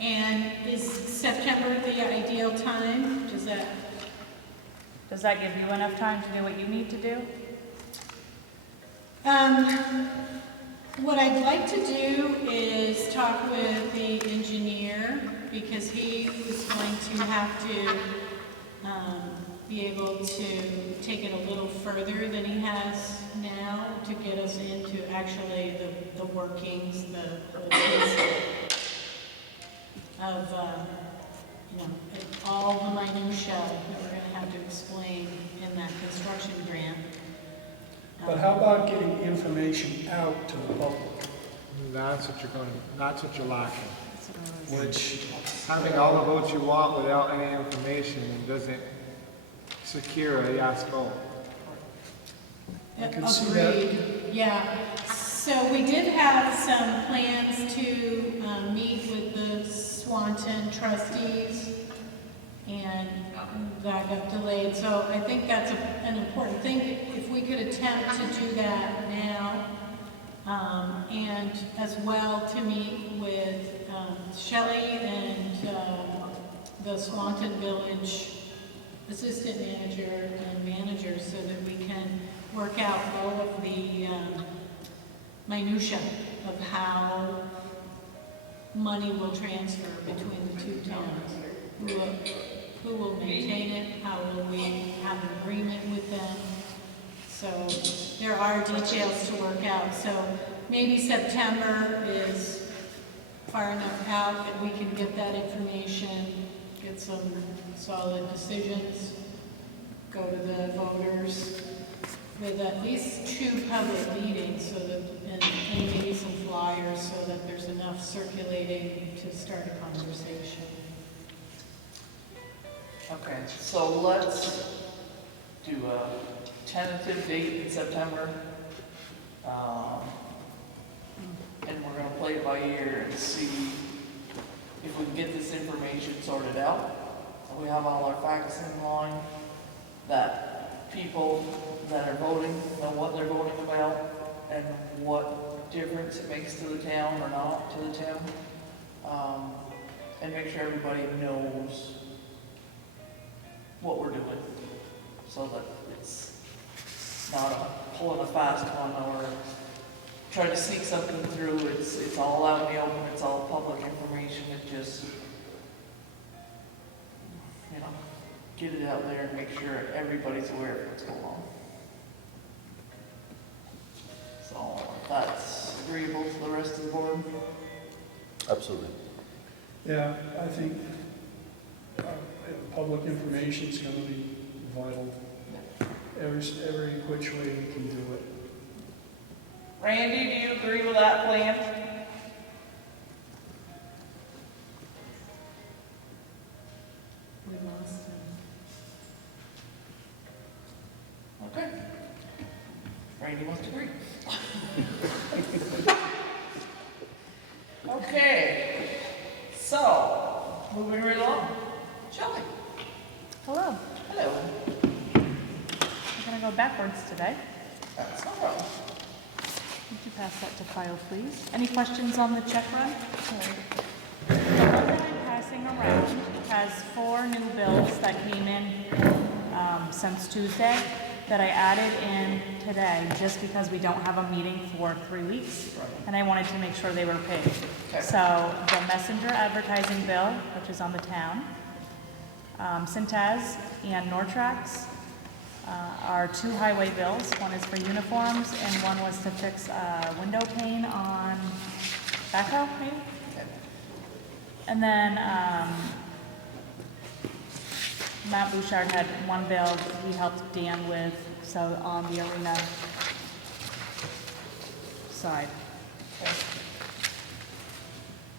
And is September the ideal time? Does that give you enough time to do what you need to do? What I'd like to do is talk with the engineer, because he is going to have to be able to take it a little further than he has now to get us into actually the workings, the whole piece of, all the minutia that we're gonna have to explain in that construction grant. But how about getting information out to the public, That's what you're lacking. which, Having all the votes you want without any information doesn't secure a yes vote. I can see that. Agreed, yeah. So we did have some plans to meet with the Swanton trustees, and that got delayed. So I think that's an important thing, if we could attempt to do that now. And as well to meet with Shelley and the Swanton Village assistant manager and manager, so that we can work out all of the minutia of how money will transfer between the two towns. Who will maintain it? How will we have an agreement with them? So there are details to work out. So maybe September is far enough out that we can get that information, get some solid decisions, go to the voters with at least 2 public meetings, so that, and maybe some flyers, so that there's enough circulating to start a conversation. Okay, so let's do a tentative date in September. And we're gonna play it by ear and see if we can get this information sorted out. We have all our facts in line, that people that are voting know what they're voting about and what difference it makes to the town or not to the town. And make sure everybody knows what we're doing, so that it's not pulling a fast one or trying to sneak something through. It's all out in the open, it's all public information. It just, get it out there and make sure everybody's aware of what's going on. agreeable to the rest of the board? Absolutely. Yeah, I think public information is going to be vital. Every which way we can do it. Randy, do you agree with that plan? We lost him. Okay. Randy must agree. Okay, so, moving right along. Shelley. Hello. Hello. I'm gonna go backwards today. That's no problem. Would you pass that to file, please? Any questions on the check run? The one that I'm passing around has 4 new bills that came in since Tuesday that I added in today just because we don't have a meeting for 3 weeks and I wanted to make sure they were paid. Okay. So the messenger advertising bill, which is on the town, Syntaz and Nortrax are 2 highway bills. One is for uniforms and one was to fix a window pane on backhoe, maybe? And then Matt Bouchard had 1 bill he helped Dan with, so on the arena side. Okay.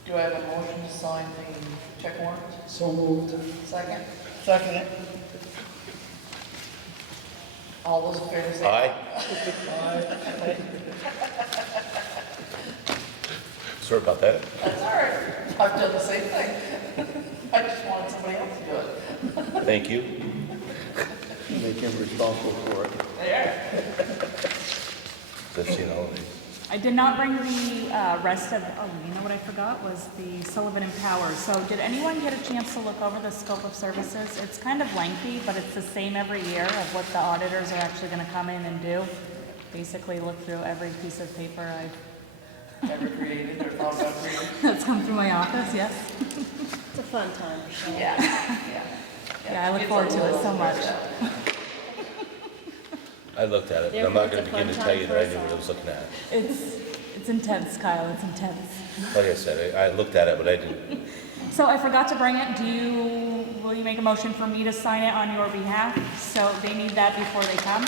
Do I have a motion to sign the check warrant? So moved. Second? Second it. All those in favor say Aye. aye. Sorry about that. That's all right. I've done the same thing. I just wanted somebody else to do it. Thank you. Make him responsible for it. There. That's, you know, I did not bring the rest of, oh, you know what I forgot was the Sullivan and Powers. So did anyone get a chance to look over the scope of services? It's kind of lengthy, but it's the same every year of what the auditors are actually going to come in and do. Basically look through every piece of paper I've Ever created or thought about creating? that's come through my office, yes. It's a fun time. Yeah, yeah. Yeah, I look It's forward a to it little so much. stressed out. I looked at it, but I'm not gonna begin to tell you that I knew what I was looking at. It's intense, Kyle, it's intense. Like I said, I looked at it, but I didn't. So I forgot to bring it. Will you make a motion for me to sign it on your behalf? So they need that before they come.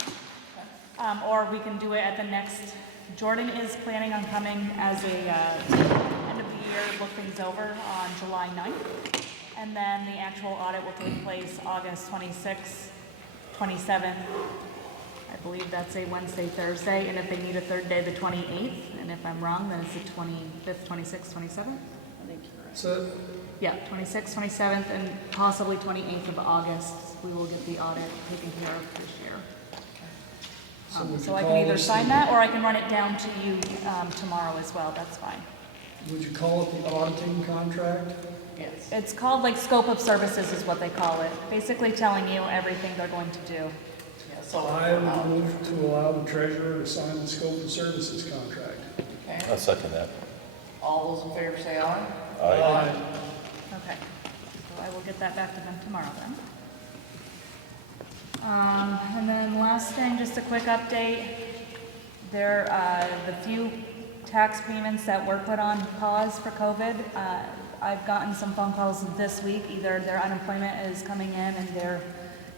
Or we can do it at the next, Jordan is planning on coming as a end of the year, look things over on July 9th. And then the actual audit will take place August 26th, 27th. I believe that's a Wednesday, Thursday, and if they need a third day, the 28th. And if I'm wrong, then it's the 25th, 26th, 27th. I think you're right. So, Yeah, 26th, 27th, and possibly 28th of August, we will get the audit taken care of this year. would So you I call can either this sign the- that, or I can run it down to you tomorrow as well, that's fine. would you call it the auditing contract? Yes. It's called like scope of services is what they call it, basically telling you everything they're going to do. Yeah, so. I would move to allow the treasurer to sign the scope of services contract. Okay. I'll second that. All those in favor say aye. Aye. Okay, so I will get that back to them tomorrow then. And then last thing, just a quick update. The few tax payments that were put on pause for COVID, I've gotten some phone calls this week. Either their unemployment is coming in and they're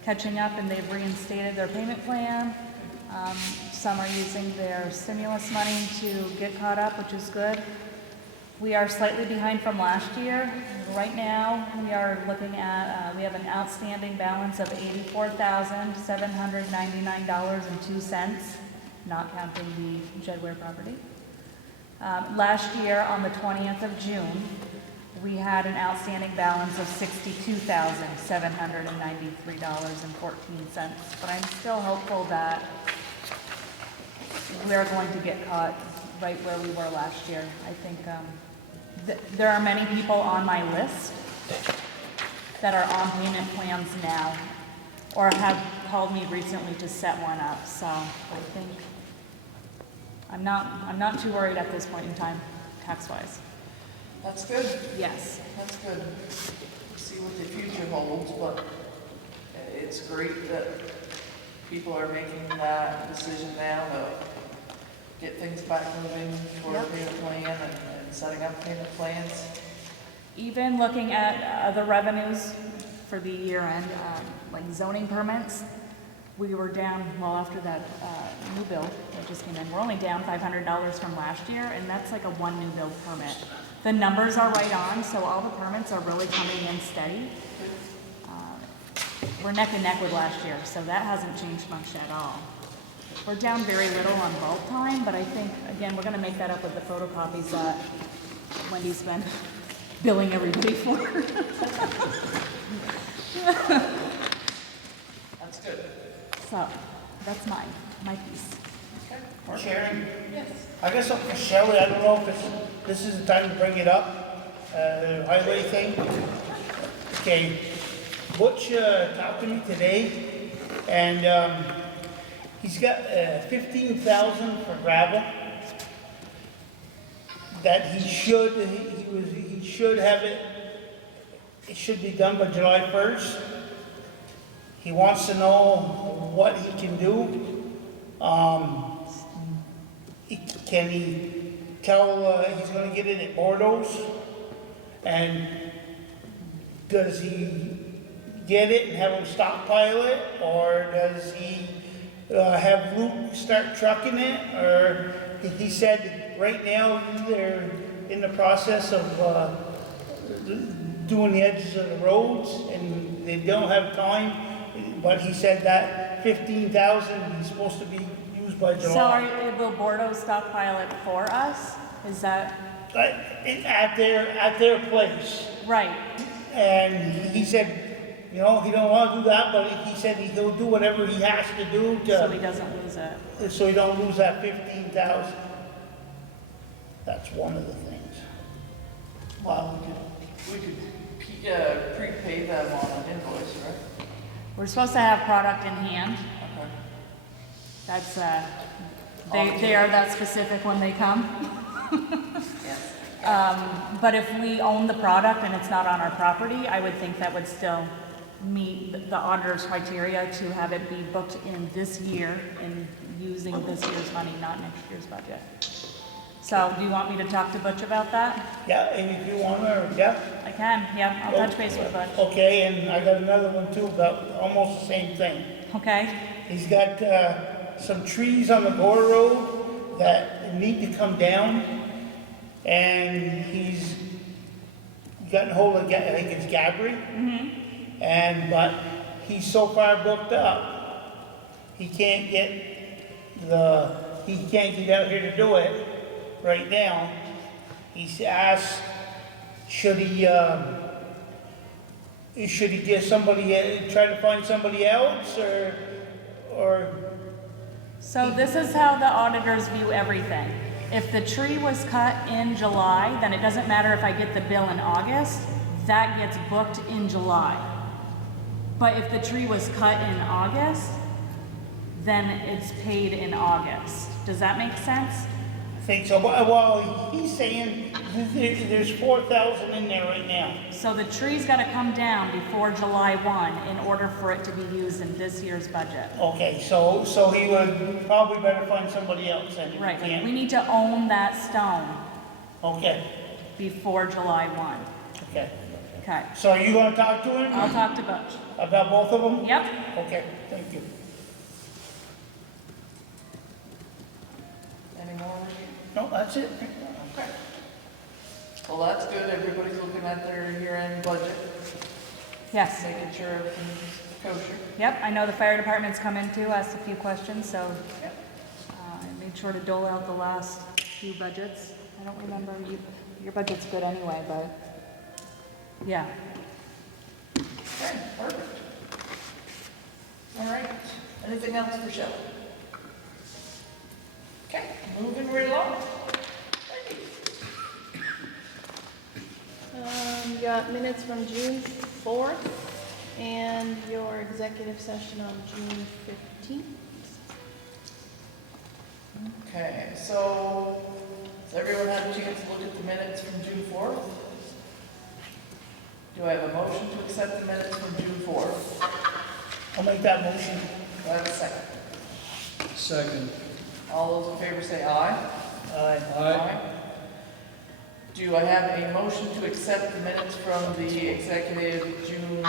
catching up and they've reinstated their payment plan. Some are using their stimulus money to get caught up, which is good. We are slightly behind from last year. Right now, we are looking at, we have an outstanding balance of $84,799.02, not counting the Jedware property. Last year, on the 20th of June, we had an outstanding balance of $62,793.14, but I'm still hopeful that we're going to get caught right where we were last year. I think there are many people on my list that are on payment plans now or have called me recently to set one up. So I think I'm not too worried at this point in time, tax-wise. That's good. Yes. That's good. We'll see what the future holds, but it's great that people are making that decision now to get things back moving toward a payment plan and setting up payment plans. Even looking at other revenues for the year end, like zoning permits, we were down, well, after that new bill that just came in, we're only down $500 from last year, and that's like a one new build permit. The numbers are right on, so all the permits are really coming in steady. We're neck and neck with last year, so that hasn't changed much at all. We're down very little on bulk time, but I think, again, we're gonna make that up with the photocopies that Wendy's been billing everybody for. That's good. So, that's my piece. Sharon, Yes. I got something for Shelley, I don't know if this is the time to bring it up, highway thing. Okay, Butch talked to me today, and he's got 15,000 for gravel that he should have it should be done by July 1st. He wants to know what he can do. Can he tell he's going to get it at Bordeaux's? And does he get it and have him stockpile it? Or does he have Luke start trucking it? Or he said right now they're in the process of doing the edges of the roads and they don't have time. But he said that 15,000 is supposed to be used by July. So will Bordeaux stockpile it for us? Is that? At their place. Right. And he said, you know, he don't want to do that, but he said he'll do whatever he has to do to. So he doesn't lose it. So he don't lose that 15,000. That's one of the things. Well, we could prepay them on an invoice, right? We're supposed to have product in hand. Okay. That's, they are that specific when they come. Yes. But if we own the product and it's not on our property, I would think that would still meet the auditor's criteria to have it be booked in this year and using this year's money, not next year's budget. So do you want me to talk to Butch about that? Yeah, and if you want to, yeah. I can, yeah, I'll touch base with Butch. Okay, and I got another one too, about almost the same thing. Okay, He's got some trees on the Gore Road that need to come down, and he's gotten hold of, I think it's Gabry, but he's so far booked up, he can't get out here to do it right now. He's asked, should he get somebody, try to find somebody else, or so this is how the auditors view everything. If the tree was cut in July, then it doesn't matter if I get the bill in August, that gets booked in July. But if the tree was cut in August, then it's paid in August. Does that make sense? I think so. Well, he's saying there's 4,000 in there right now. So the tree's gotta come down before July 1 in order for it to be used in this year's budget. Okay, so he would probably better find somebody else then. if he Right, can't. we need to own that stone Okay, before July 1. okay. Okay, So are you gonna talk to him I'll talk to Butch. about both of them? Yep. Okay, thank you. Any more? No, that's it. Okay. Well, that's good. Everybody's looking at their year-end budget, Yes. making sure everything's kosher. Yep, I know the fire department's come in too, asked a few questions, so Yep. I made sure to dole out the last few budgets. I don't remember, your budget's good anyway, but, yeah. Okay, perfect. All right. Anything else for Shelley? Okay, moving right along. You got minutes from June 4th and your executive session on June 15th. Okay, so has everyone had a chance to look at the minutes from June 4th? Do I have a motion to accept the minutes from June 4th? I'll make that motion. Do I have a second? Second. All those in favor say aye. Aye. Do I have a motion to accept the minutes from the executive June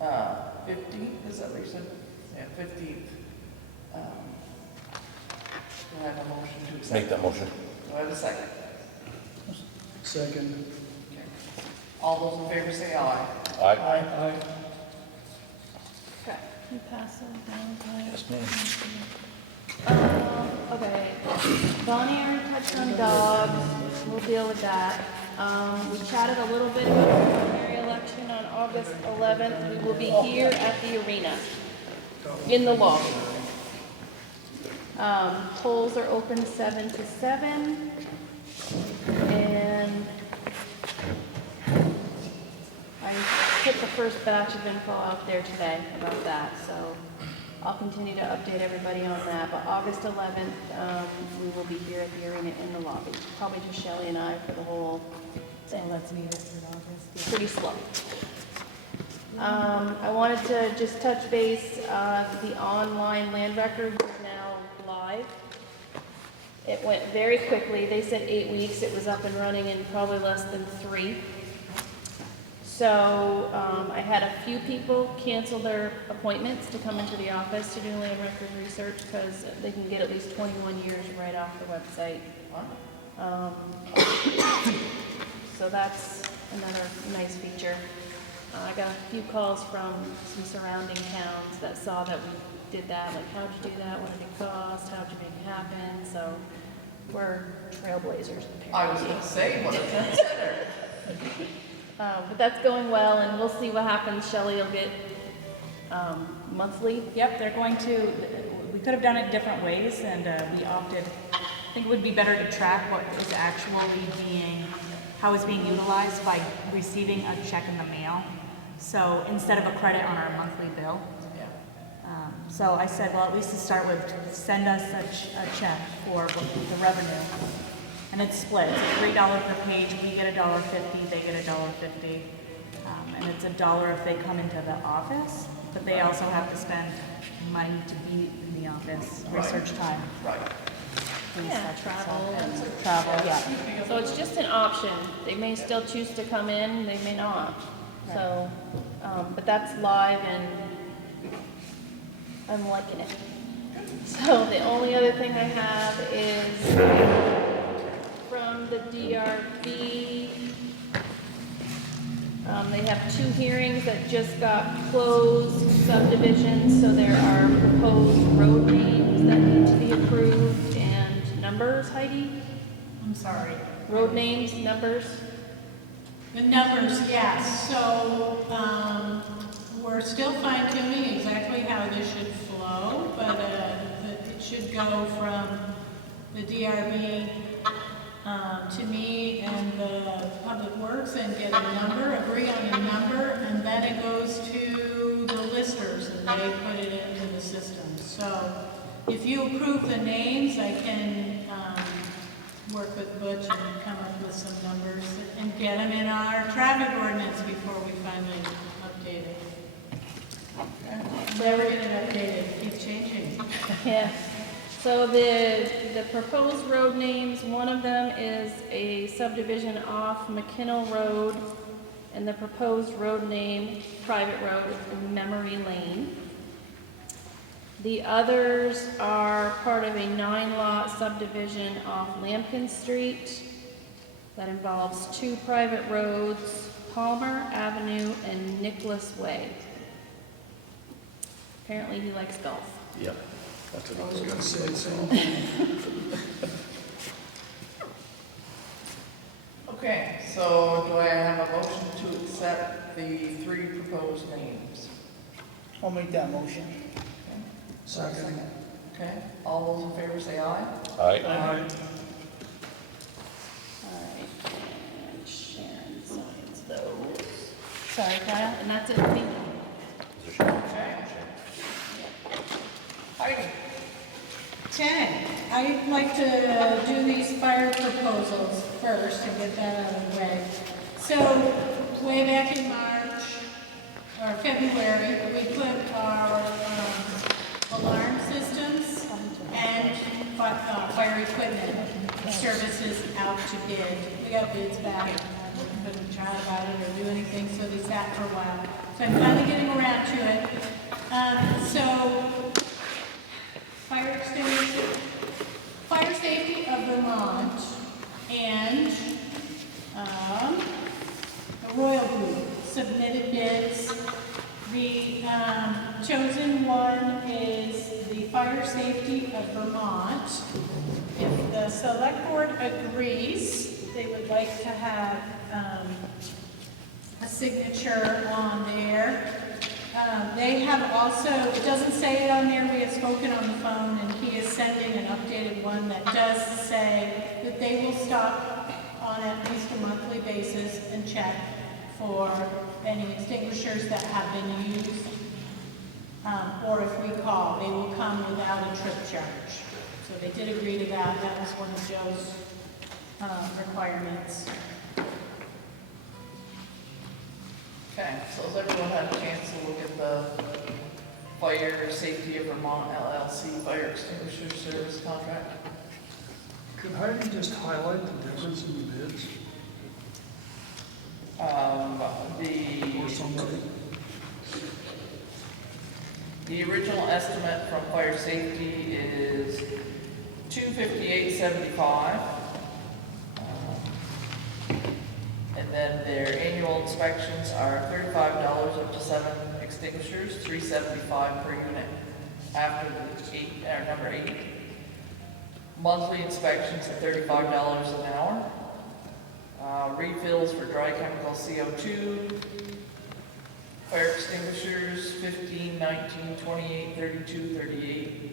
15th, is that what you said? Yeah, 15th. Do I have a motion to accept? Make that motion. Do I have a second? Second. Okay. All those in favor say aye. Aye. Aye. Okay, you pass those down, Ty? Yes, ma'am. Okay, Bonnie already touched on dogs, we'll deal with that. We chatted a little bit about the primary election on August 11th. We will be here at the arena, in the lobby. Polls are open 7 to 7, and I put the first batch of info out there today about that, so I'll continue to update everybody on that. But August 11th, we will be here at the arena in the lobby. Probably just Shelley and I for the whole So thing. let's meet us in August. Yeah. Pretty slow. I wanted to just touch base, the online land record is now live. It went very quickly. They said 8 weeks. It was up and running in probably less than 3. So I had a few people cancel their appointments to come into the office to do land record research because they can get at least 21 years right off the website. So that's another nice feature. I got a few calls from some surrounding towns that saw that we did that, like how'd you do that, what did it cost, how'd you make it happen, so we're trailblazers apparently. I was gonna say, what is that? But that's going well, and we'll see what happens. Shelley will get monthly. Yep, they're going to, we could have done it different ways, and we opted, I think it would be better to track what is actually being, how it's being utilized by receiving a check in the mail. So instead of a credit on our monthly bill. So I said, well, at least to start with, send us a check for the revenue. And it's split. It's $3 per page. We get $1.50. They get $1.50. And it's $1 if they come into the office, but they also have to spend money to be in the office, research time. Right. Yeah, travel and Travel, yeah. so it's just an option. They may still choose to come in, they may not. So, but that's live and I'm liking it. So the only other thing I have is from the DRB. They have 2 hearings that just got closed, subdivisions, so there are proposed road names that need to be approved and numbers, Heidi? I'm sorry. Road names, numbers? The numbers, yes. So, we're still fine tuning exactly how this should flow, but it should go from the DRB to me and the Public Works and get a number, agree on a number, and then it goes to the listers and they put it into the system. So if you approve the names, I can work with Butch and come up with some numbers and get them in our traffic ordinance before we finally update it. Never get it updated, keep changing. Yeah. So the proposed road names, one of them is a subdivision off McKinnell Road, and the proposed road name, private road, is Memory Lane. The others are part of a 9-lot subdivision off Lampkin Street that involves 2 private roads, Palmer Avenue and Nicholas Way. Apparently he likes golf. Yep. That's what I was gonna say the same. Okay, so do I have a motion to accept the 3 proposed names? I'll make that motion. Second. Okay, all those in favor say aye. Aye. All right, and Sharon signs those. Sorry, Kyle, and that's it for me. Heidi? 10, I'd like to do these fire proposals first to get that out of the way. So, way back in March, or February, we put our alarm systems and fire equipment services out to bid. We got bids back, couldn't chat about it or do anything, so they sat for a while. So I'm finally getting around to it. So, fire extinguisher, Fire Safety of Vermont, and the Royal Group submitted bids. The chosen one is the Fire Safety of Vermont. If the select board agrees, they would like to have a signature on there. They have also, it doesn't say it on there, we have spoken on the phone, and he is sending an updated one that does say that they will stop on at least a monthly basis and check for any extinguishers that have been used, or if we call, they will come without a trip charge. So they did agree to that. That was one of Joe's requirements. Okay, so has everyone had a chance to look at the Fire Safety of Vermont LLC Fire Extinguisher Service Contract? Could Heidi just highlight the difference in the bids or somebody? The original estimate from Fire Safety is $258.75. And then their annual inspections are $35 up to 7 extinguishers, $375 per unit after the number 8. Monthly inspections at $35 an hour. Refills for dry chemical CO2. Fire extinguishers, 15, 19, 28, 32, 38,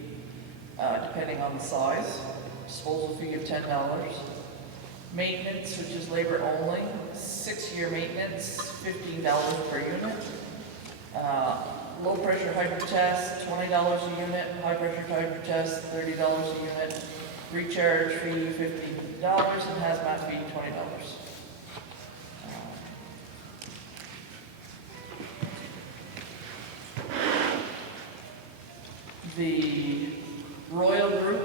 depending on the size. Disposal fee of $10. Maintenance, which is labor only, 6-year maintenance, $15 per unit. Low pressure hydro test, $20 a unit. High pressure hydro test, $30 a unit. Recharge fee, $15, and hazmat fee, $20. The Royal Group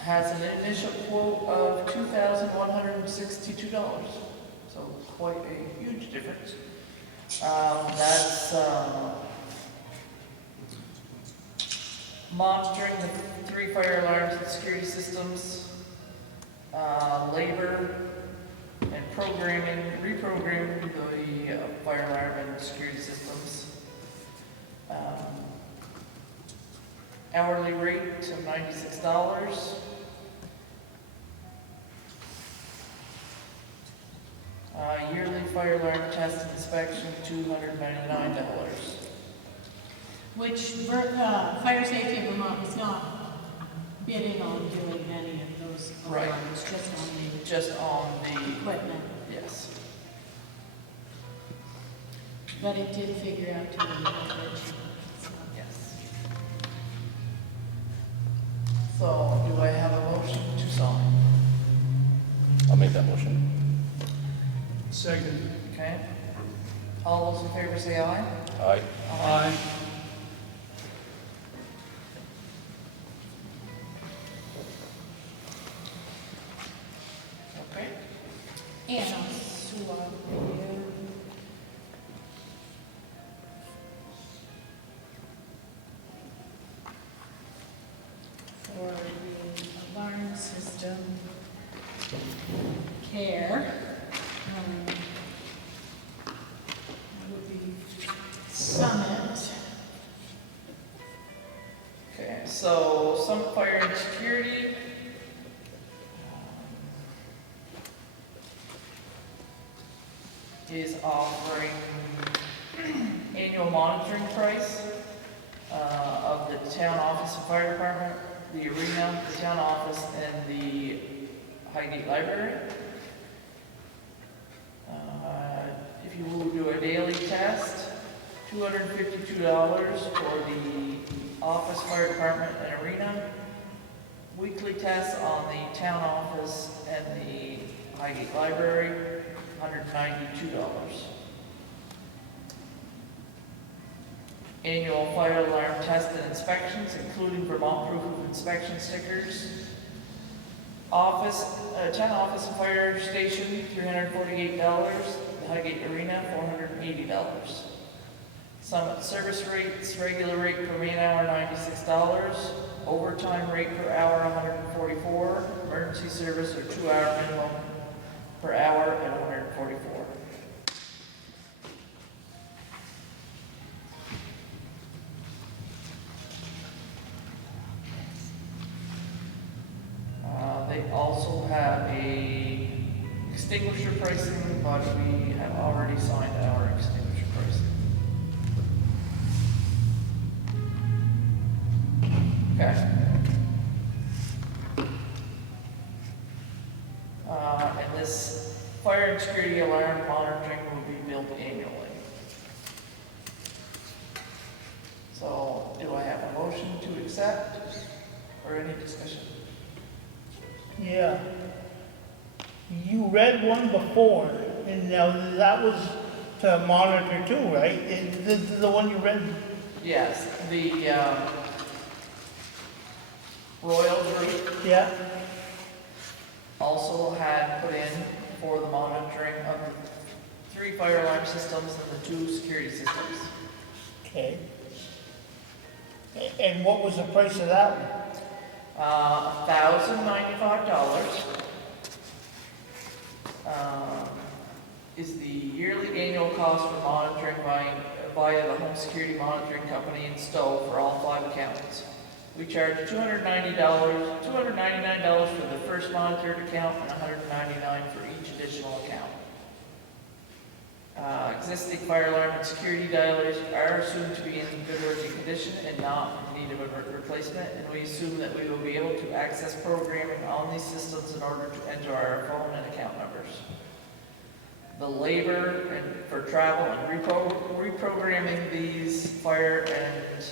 has an initial quote of $2,162, so quite a huge difference. That's monitoring the 3 fire alarms and security systems, labor, and reprogramming the fire alarm and security systems. Hourly rate of $96. Yearly fire alarm test inspection, $299. Which Fire Safety of Vermont is not bidding on doing any of those Right. alarms, Just on the equipment. yes. But it did figure out to be a bid. Yes. So, do I have a motion to sign? I'll make that motion. Second. Okay. All those in favor say aye. Aye. Aye. Okay. And I'll swap you. For the alarm system care, that would be Summit. Okay, so Summit Fire and Security. Is offering annual monitoring price of the town office and fire department, the arena, the town office, and the Highgate Library. If you will do a daily test, $252 for the office, fire department, and arena. Weekly tests on the town office and the Highgate Library, $192. annual fire alarm test and inspections, including Vermont proof of inspection stickers. Town office and fire station, $348. The Highgate Arena, $480. Summit service rates, regular rate per man hour, $96. Overtime rate per hour, $144. Emergency service or 2-hour minimum per hour at $144. They also have a extinguisher pricing, but we have already signed our extinguisher pricing. Okay. And this fire and security alarm monitoring will be billed annually. So, do I have a motion to accept or any discussion? Yeah. You read one before, and now that was to monitor too, right? This is the one you read? Yes, the Royal Group Yeah, also had put in for the monitoring of the 3 fire alarm systems and the 2 security systems. okay. And what was the price of that one? $1,095 is the yearly annual cost for monitoring via the home security monitoring company in Stowe for all 5 accounts. We charge $299 for the first monitored account and $199 for each additional account. Existing fire alarm and security dialers are assumed to be in good working condition and not in need of a replacement, and we assume that we will be able to access programming on these systems in order to enter our phone and account numbers. The labor and for travel and reprogramming these fire and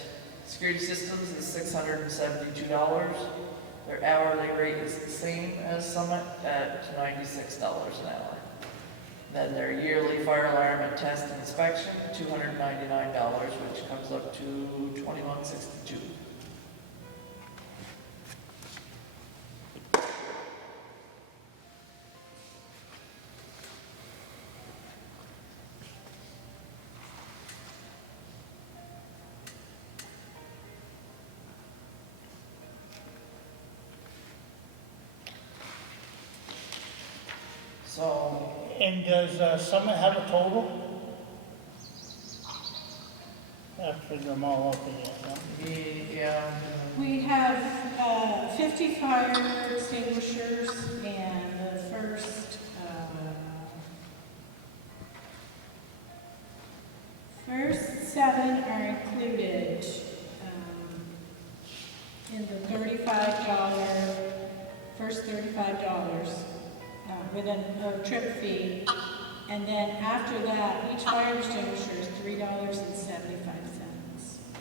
security systems is $672. Their hourly rate is the same as Summit at $96 an hour. Then their yearly fire alarm and test and inspection, $299, which comes up to $21.62. So, And does Summit have a total? I figured them all up again, huh? yeah, We have 50 fire extinguishers, and the first 7 are included in the first $35 with a trip fee, and then after that, each fire extinguisher is $3.75.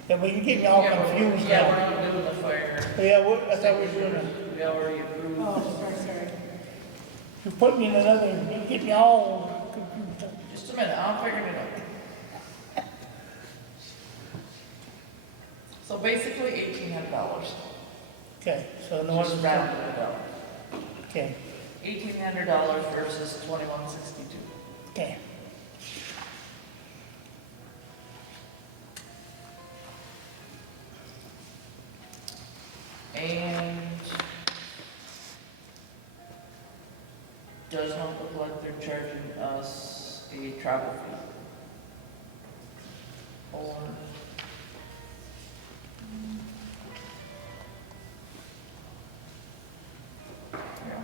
Yeah, but you get me all confused yeah, now. we're not doing the fire. Yeah, I thought we were doing it. We already approved. Oh, sorry. You put me in another, you get me all confused. Just a minute, I'm figuring it out. So basically $1,800. Okay, so no Just one's rounded it up. Okay, $1,800 versus $21.62. okay. And does not look like they're charging us a travel fee. Or yeah.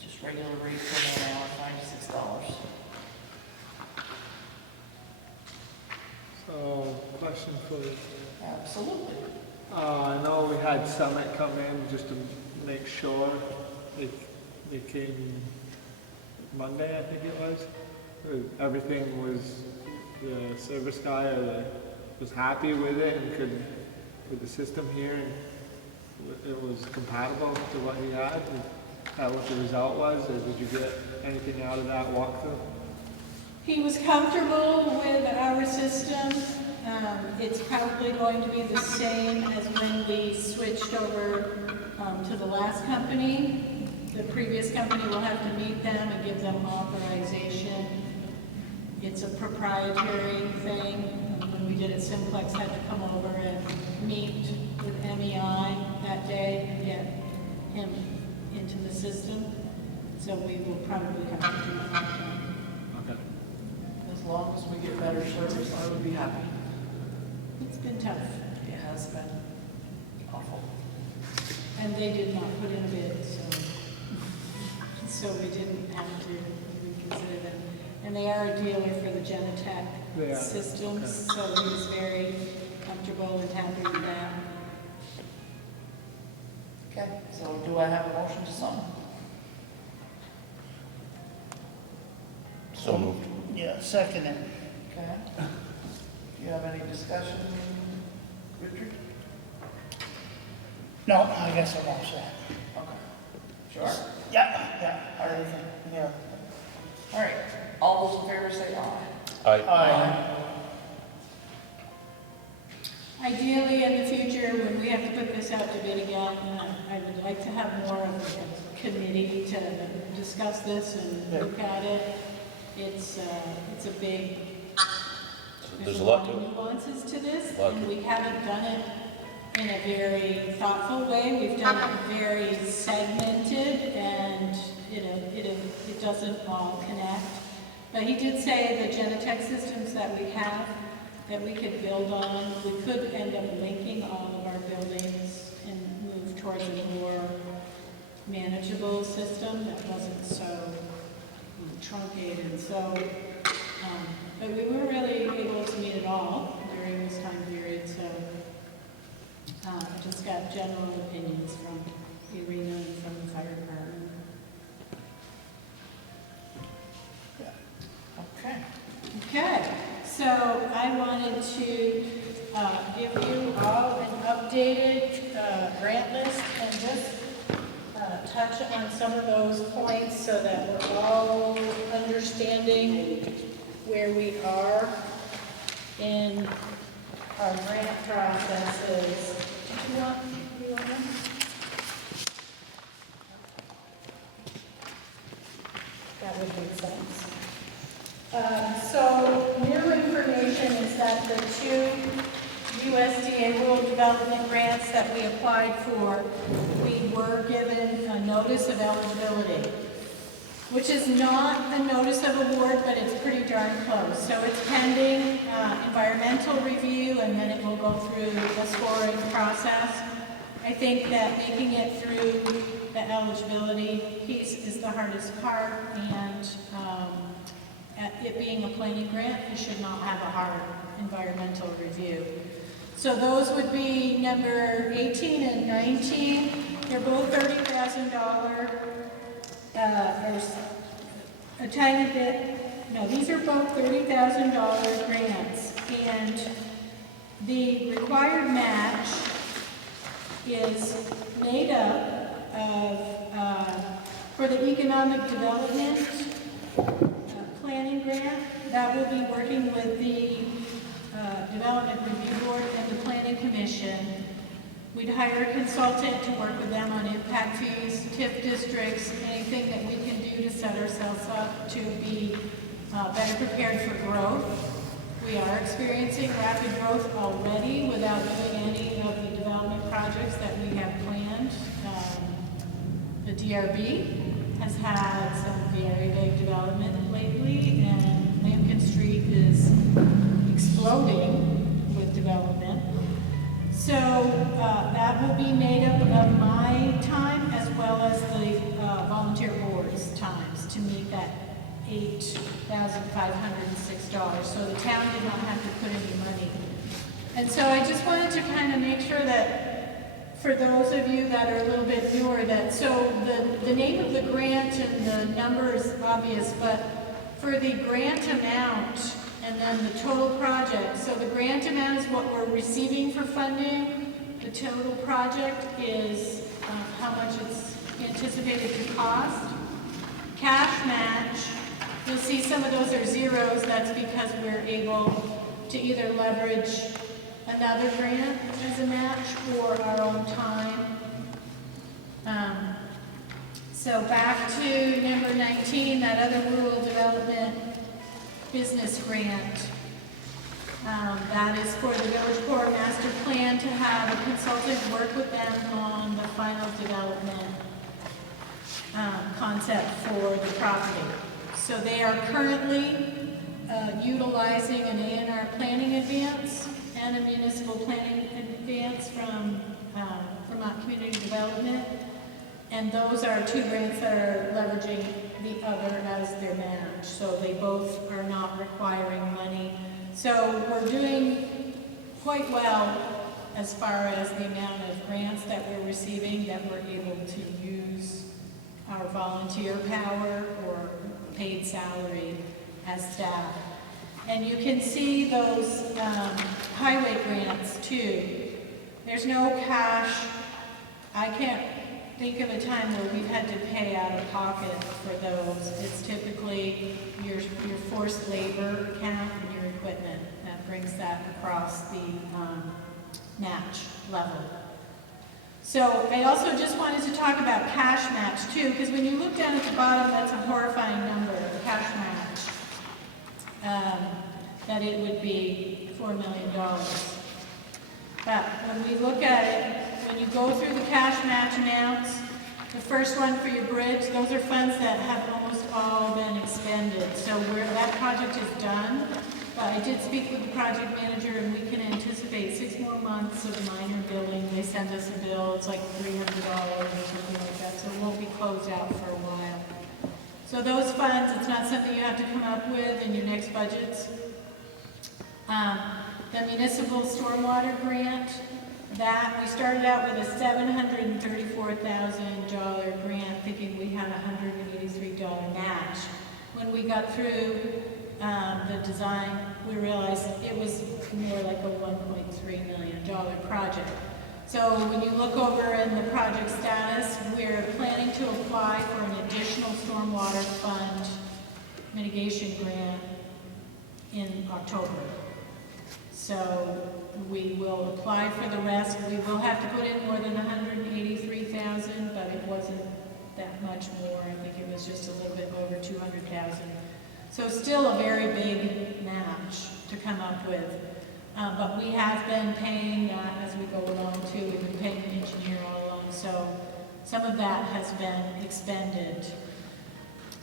Just regular rate per man hour, $96. So, question for you. Absolutely. I know we had Summit come in just to make sure. They came Monday, I think it was. Everything was, the service guy was happy with it and with the system here, and it was compatible to what he had. Is that what the result was, or did you get anything out of that walkthrough? He was comfortable with our system. It's probably going to be the same as when we switched over to the last company. The previous company will have to meet them and give them authorization. It's a proprietary thing. When we did it, Simplex had to come over and meet with MEI that day and get him into the system. So we will probably have to do that. As long as we get better service, I would be happy. It's been tough. It has been awful. And they did not put in a bid, so we didn't have to reconsider them. And they are a dealer for the Genetech Yeah. systems, so he was very comfortable and happy with that. Okay, so do I have a motion to summon? So moved. Yeah, second it. Okay. Do you have any discussion, Richard? No, I guess I'm all set. Okay. Sure. Yeah, everything, yeah. All right, all those in favor say aye. Aye. Ideally, in the future, when we have to put this out to bid again, I would like to have more of a committee to discuss this and look at it. It's a big, There's a lot to of it. nuances to this, Lot and to we haven't done it in a very thoughtful way. We've done it very segmented, and it doesn't all connect. But he did say the Genetech systems that we have, that we could build on, we could end up linking all of our buildings and move towards a more manageable system that wasn't so truncated. So, but we weren't really able to meet at all during this time period, so I just got general opinions from the arena and from the fire department. Okay. Okay, so I wanted to give you all an updated grant list and just touch on some of those points so that we're all understanding where we are in our grant processes. Do you want them? That would make sense. So new information is that the two USDA Rural Development grants that we applied for, we were given a notice of eligibility, which is not a notice of award, but it's pretty darn close. So it's pending environmental review, and then it will go through a scoring process. I think that making it through the eligibility piece is the hardest part, and it being a planning grant, it should not have a hard environmental review. So those would be number 18 and 19. They're both $30,000. There's a tiny bit, no, these are both $30,000 grants. And the required match is made up of, for the economic development planning grant, that will be working with the Development Review Board and the Planning Commission. We'd hire a consultant to work with them on impact fees, TIF districts, anything that we can do to set ourselves up to be better prepared for growth. We are experiencing rapid growth already without doing any of the development projects that we have planned. The DRB has had some very big development lately, and Lincoln Street is exploding with development. So that will be made up of my time as well as the volunteer board's times to meet that $8,506. So the town did not have to put any money. And so I just wanted to kind of make sure that for those of you that are a little bit newer, that so the name of the grant and the number is obvious, but for the grant amount and then the total project, so the grant amount is what we're receiving for funding. The total project is how much it's anticipated to cost. Cash match You'll see some of those are zeros. That's because we're able to either leverage another grant as a match or our own time. So back to number 19, that other rural development business grant. That is for the Village Core Master Plan to have a consultant work with them on the final development concept for the property. So they are currently utilizing an A&R planning advance and a municipal planning advance from Vermont Community Development. And those are two grants that are leveraging the other as their match. So they both are not requiring money. So we're doing quite well as far as the amount of grants that we're receiving, that we're able to use our volunteer power or paid salary as staff. And you can see those highway grants too. There's no cash. I can't think of a time where we've had to pay out of pocket for those. It's typically your forced labor account and your equipment that brings that across the match level. So I also just wanted to talk about cash match too, because when you look down at the bottom, that's a horrifying number, cash match, that it would be $4 million. But when we look at it, when you go through the cash match amounts, the first one for your bridge, those are funds that have almost all been expended. So that project is done. But I did speak with the project manager, and we can anticipate 6 more months of minor billing. They send us a bill, it's like $300 or something like that, so it won't be closed out for a while. So those funds, it's not something you have to come up with in your next budgets. The municipal stormwater grant, that we started out with a $734,000 grant, thinking we had a $183 match. When we got through the design, we realized it was more like a $1.3 million project. So when you look over in the project status, we're planning to apply for an additional stormwater fund mitigation grant in October. So we will apply for the rest. We will have to put in more than $183,000, but it wasn't that much more. I think it was just a little bit over $200,000. So still a very big match to come up with. But we have been paying that as we go along too. We've been paying the engineer all along. So some of that has been expended.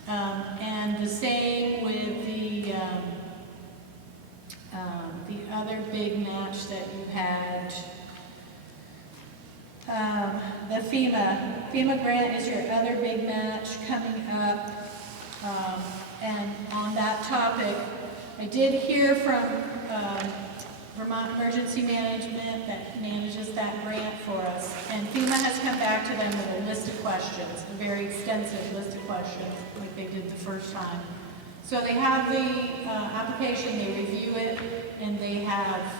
And the same with the other big match that you had, the FEMA grant is your other big match coming up. And on that topic, I did hear from Vermont Emergency Management that manages that grant for us. And FEMA has come back to them with a list of questions, a very extensive list of questions, like they did the first time. So they have the application, they review it, and they have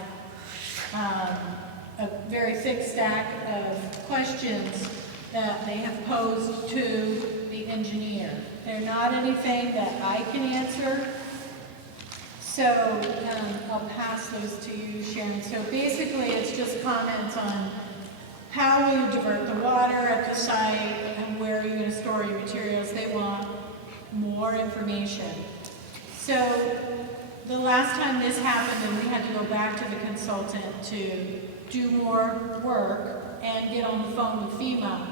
a very thick stack of questions that they have posed to the engineer. They're not anything that I can answer, so I'll pass those to you, Sharon. So basically, it's just comments on how will you divert the water at the site and where are you going to store your materials. They want more information. So the last time this happened and we had to go back to the consultant to do more work and get on the phone with FEMA,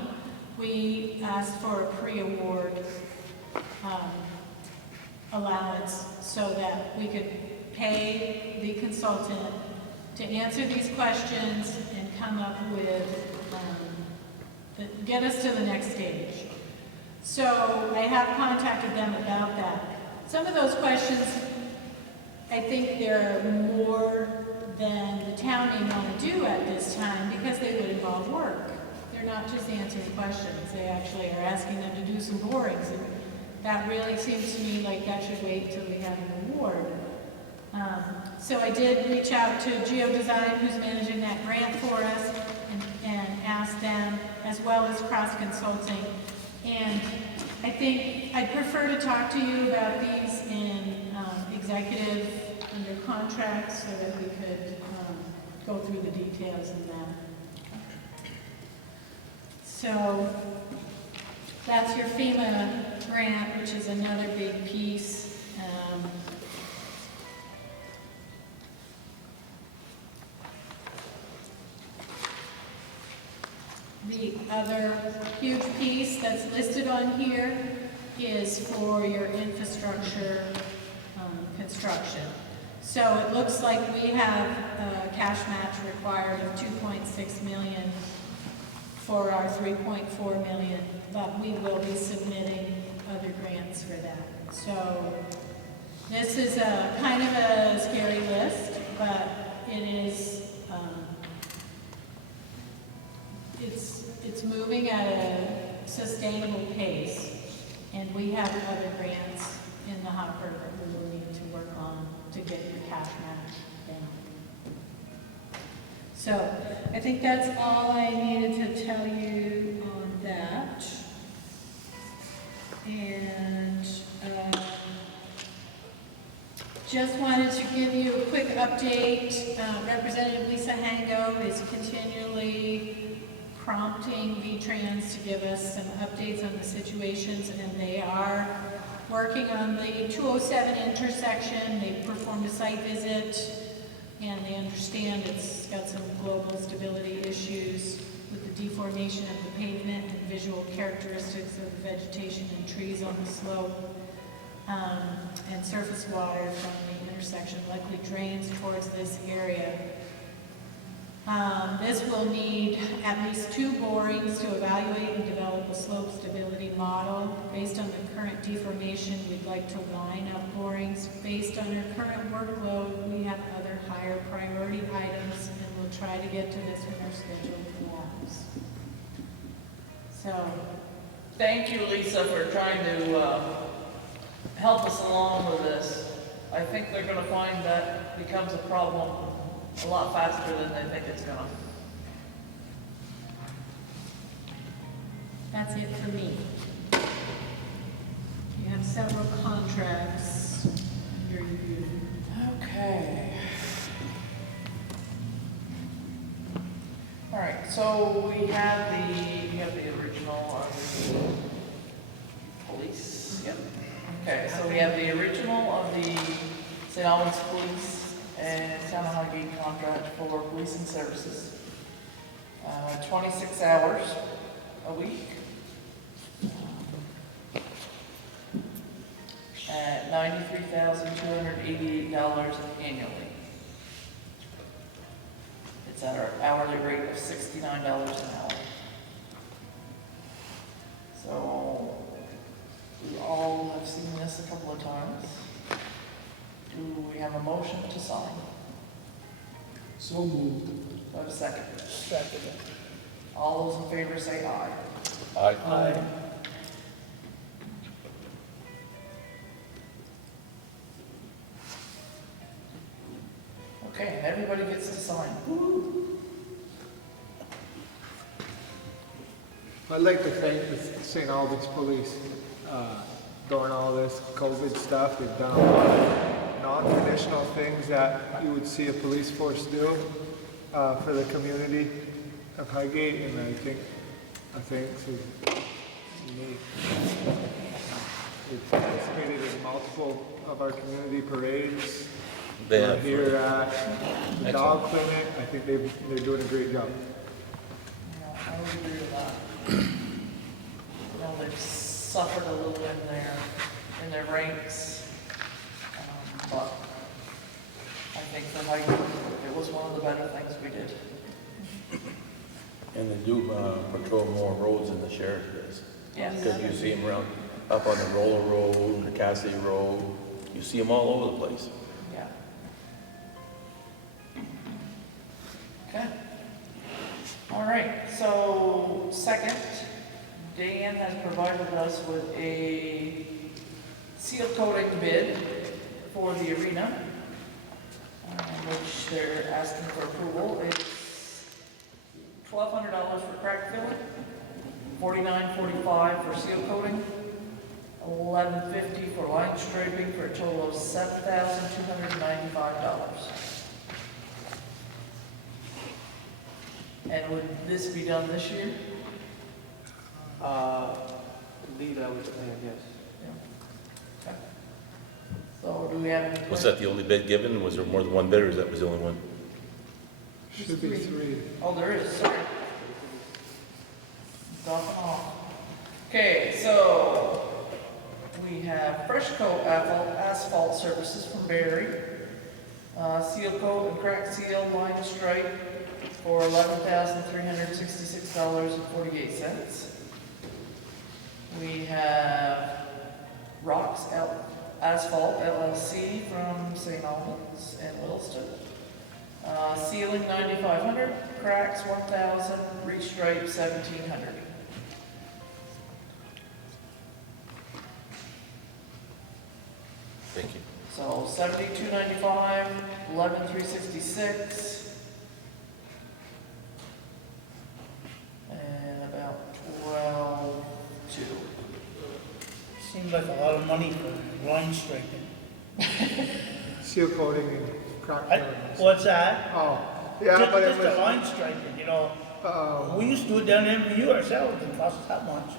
we asked for a pre-award allowance so that we could pay the consultant to answer these questions and come up with, get us to the next stage. So I have contacted them about that. Some of those questions, I think there are more than the town may want to do at this time because they would involve work. They're not just answering questions, they actually are asking them to do some borings. And that really seems to me like that should wait until we have an award. So I did reach out to Geodesign, who's managing that grant for us, and asked them, as well as cross-consulting. And I think I'd prefer to talk to you about these executive under contract so that we could go through the details of that. So that's your FEMA grant, which is another big piece. The other huge piece that's listed on here is for your infrastructure construction. So it looks like we have a cash match required of 2.6 million for our 3.4 million, but we will be submitting other grants for that. So this is a kind of a scary list, but it is, it's moving at a sustainable pace, and we have other grants in the hopper that we will need to work on to get your cash match down. So I think that's all I needed to tell you on that. And just wanted to give you a quick update. Representative Lisa Hango is continually prompting V-Trans to give us some updates on the situations, and they are working on the 207 intersection. They performed a site visit, and they understand it's got some global stability issues with the deformation of the pavement and visual characteristics of the vegetation and trees on the slope, and surface water from the intersection likely drains towards this area. This will need at least 2 borings to evaluate and develop a slope stability model. Based on the current deformation, we'd like to line up borings. Based on our current workload, we have other higher priority items, and we'll try to get to this when our schedule allows. So, Thank you, Lisa, for trying to help us along with this. I think they're going to find that becomes a problem a lot faster than they think it's going to. that's it for me. You have several contracts under review. Okay. All right, so we have the original of the police. Yep. Okay, so we have the original of the St. Albans Police and Town of Highgate contract for policing services. 26 hours a week at $93,288 annually. It's at our hourly rate of $69 an hour. So we all have seen this a couple of times. Do we have a motion to sign? So moved. Do I have a second? Second. All those in favor say aye. Aye. Aye. Okay, and everybody gets to sign. I'd like to thank the St. Albans Police during all this COVID stuff. They've done a lot of non-traditional things that you would see a police force do for the community of Highgate, and I think is unique. They've participated in multiple of our community parades. They have. Here at the dog clinic. I think they're doing a great job. Yeah, I would agree with that. You know, they've suffered a little in their ranks, but I think for Highgate, it was one of the better things we did. And they do patrol more roads than the sheriff does. Yes. Because you see them around, up on the Roller Road, the Cassidy Road, you see them all over the place. Yeah. Okay. All right, so second, Dan has provided us with a seal coating bid for the arena, which they're asking for approval. It's $1,200 for crack filling, $49.45 for seal coating, $11.50 for line striping for a total of $7,295. And would this be done this year? Indeed, I would say yes. Okay. So do we have any? Was that the only bid given? Was there more than one bidder, or that was the only one? Should be three. Oh, there is, sorry. Dropping off. Okay, so we have Fresh Coat Asphalt Services from Barry. Seal coat and crack seal line stripe for $11,366.48. We have Rocks Asphalt LLC from St. Albans and Williston. Sealing $9,500, cracks $1,000, restripe $1,700. Thank you. So $72.95, $11,366, and about $12,200. Seems like a lot of money for line striping. Seal coating and crack filling. What's that? Oh, yeah, Just but it the was, line striping, you know. uh, We used to do it down there for you ourselves, it didn't cost us that much.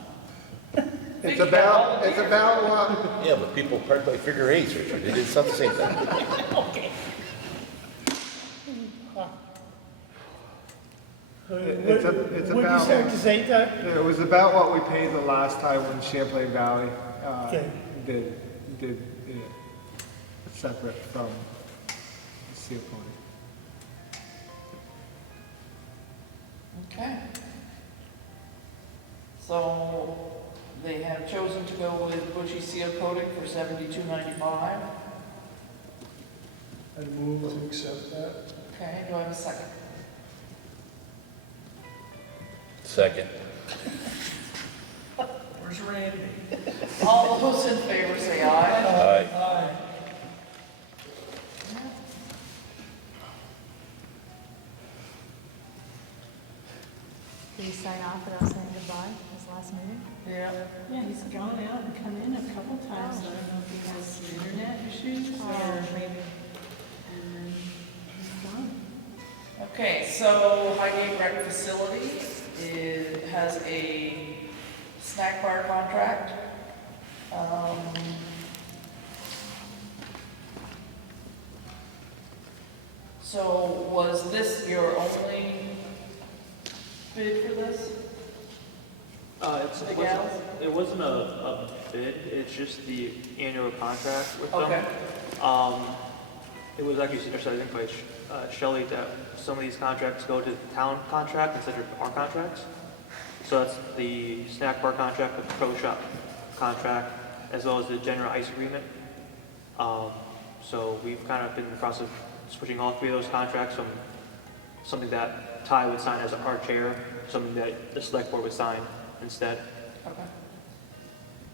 it's about what, Yeah, but people part by figure eights, Richard. It's not the same thing. Okay. It's Would you about- start to say that? it was about what we paid the last time when Champlain Valley, Okay. did it separate from seal coating. Okay. So they have chosen to go with Bushy Seal Coating for $72.95. I move to accept that. Okay, do I have a second? Second. Where's Randy? All those in favor say aye. Aye. Aye. Did he sign off without saying goodbye, his last meeting? Yeah. Yeah, he's gone out and come in a couple times. I don't know if he has internet issues or maybe. And then he's gone. Okay, so Highgate Rec Facility has a snack bar contract. So was this your only bid for this? Big Al's? It wasn't a bid, it's just the annual contract with them. Okay. It was actually suggested, I think, by Shelley that some of these contracts go to the town contract instead of our contracts. So that's the snack bar contract, the pro shop contract, as well as the general ice agreement. So we've kind of been in the process of switching all three of those contracts from something that Ty would sign as our chair, something that the select board would sign instead. Okay.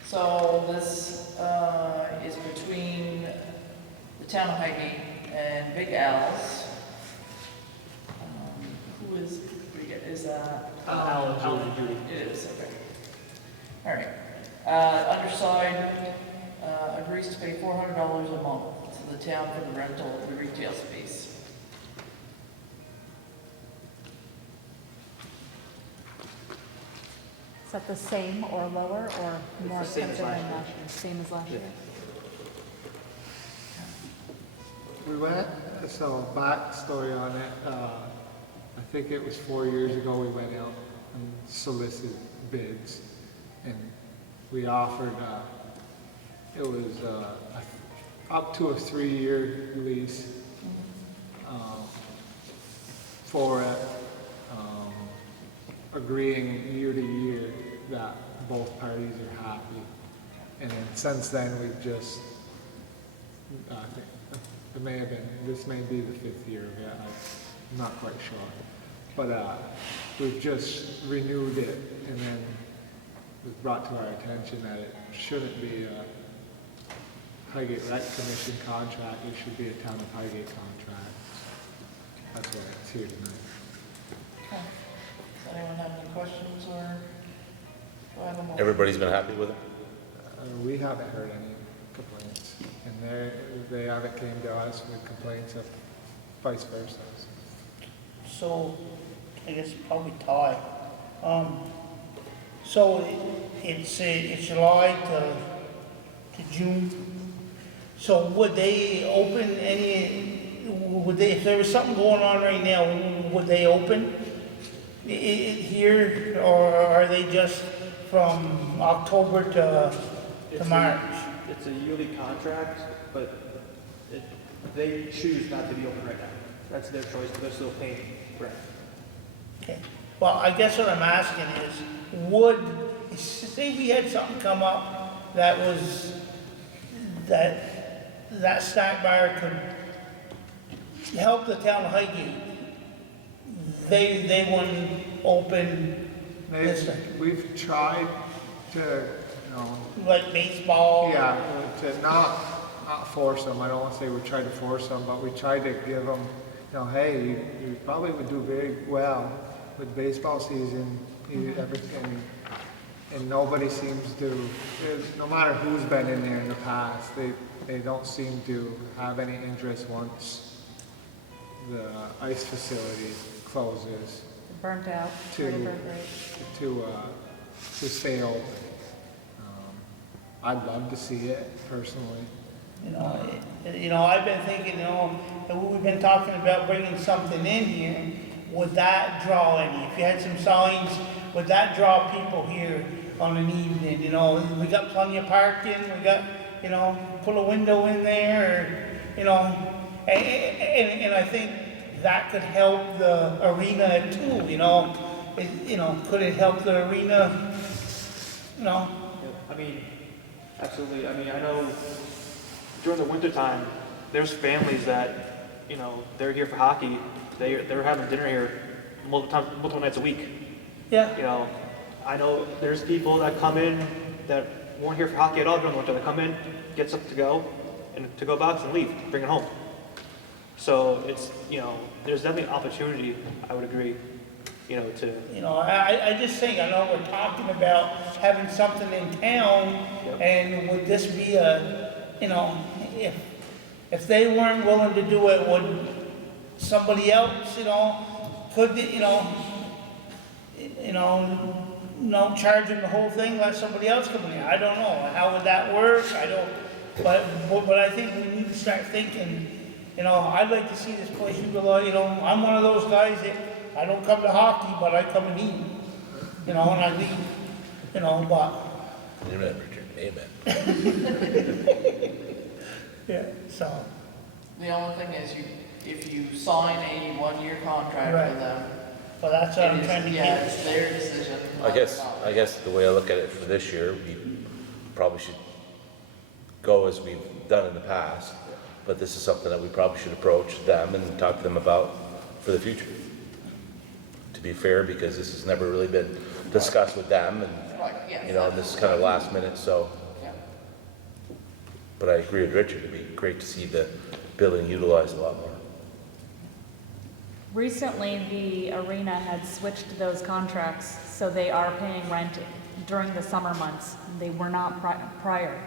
So this is between the town of Highgate and Big Al's. Who is that? Alan and Judy. It is, okay. All right. Underside agrees to pay $400 a month to the town for the rental of the retail space. Is that the same or lower or more the same as expensive than last year. last year? Same as last year? We went, so backstory on it, I think it was 4 years ago, we went out and solicited bids, and we offered, it was up to a 3-year lease for it, agreeing year to year that both parties are happy. And then since then, we've just, I think, it may have been, this may be the 5th year of it, I'm not quite sure. But we've just renewed it, and then it was brought to our attention that it shouldn't be a Highgate Rec Commission contract, it should be a Town of Highgate contract. That's why it's here tonight. Okay. Does anyone have any questions or do I have a motion? Everybody's been happy with it? we haven't heard any complaints, and they haven't came to us with complaints of vice versa. So, I guess probably Todd. So it's July to June. So would they open if there was something going on right now, would they open here, or are they just from October to March? It's a yearly contract, but they choose not to be open right now. That's their choice, but they're still paying rent. Okay. Well, I guess what I'm asking is, say we had something come up that was, that snack bar could help the town of Highgate. They wouldn't open this thing. We've tried to, Like baseball? yeah, to not force them. I don't want to say we tried to force them, but we tried to give them, hey, you probably would do very well with baseball season, everything. And nobody seems to, no matter who's been in there in the past, they don't seem to have any interest once the ice facility closes Burnt out. to Pretty burnt right. to stay open. I'd love to see it personally. I've been thinking, we've been talking about bringing something in here. Would that draw any? If you had some signs, would that draw people here on an evening? We got plenty of parking. We got, put a window in there, and I think that could help the arena too. Could it help the arena? I mean, absolutely. I mean, I know during the wintertime, there's families that, they're here for hockey. They're having dinner here multiple nights a week. Yeah. I know there's people that come in that weren't here for hockey at all during the winter. They come in, get something to go, and to-go box and leave, bring it home. So it's, there's definitely opportunity, I would agree, to... I just think, I know we're talking about having something in town, and would this be if they weren't willing to do it, would somebody else, could, charge them the whole thing, let somebody else come in? I don't know. How would that work? But I think we need to start thinking, I'd like to see this place utilize, I'm one of those guys that, I don't come to hockey, but I come and eat, and I leave, but. Amen, Richard, amen. Yeah, so. The only thing is if you sign a one-year contract Right. with them. Well, that's what I'm it is- trying to Yeah, get. it's their decision. I guess the way I look at it for this year, we probably should go as we've done in the past, but this is something that we probably should approach them and talk to them about for the future. To be fair, because this has never really been discussed with them, and Right, yes. this is kind of last minute, so. Yeah. But I agree with Richard, it'd be great to see the building utilized a lot more. Recently, the arena had switched those contracts, so they are paying rent during the summer months. They were not prior,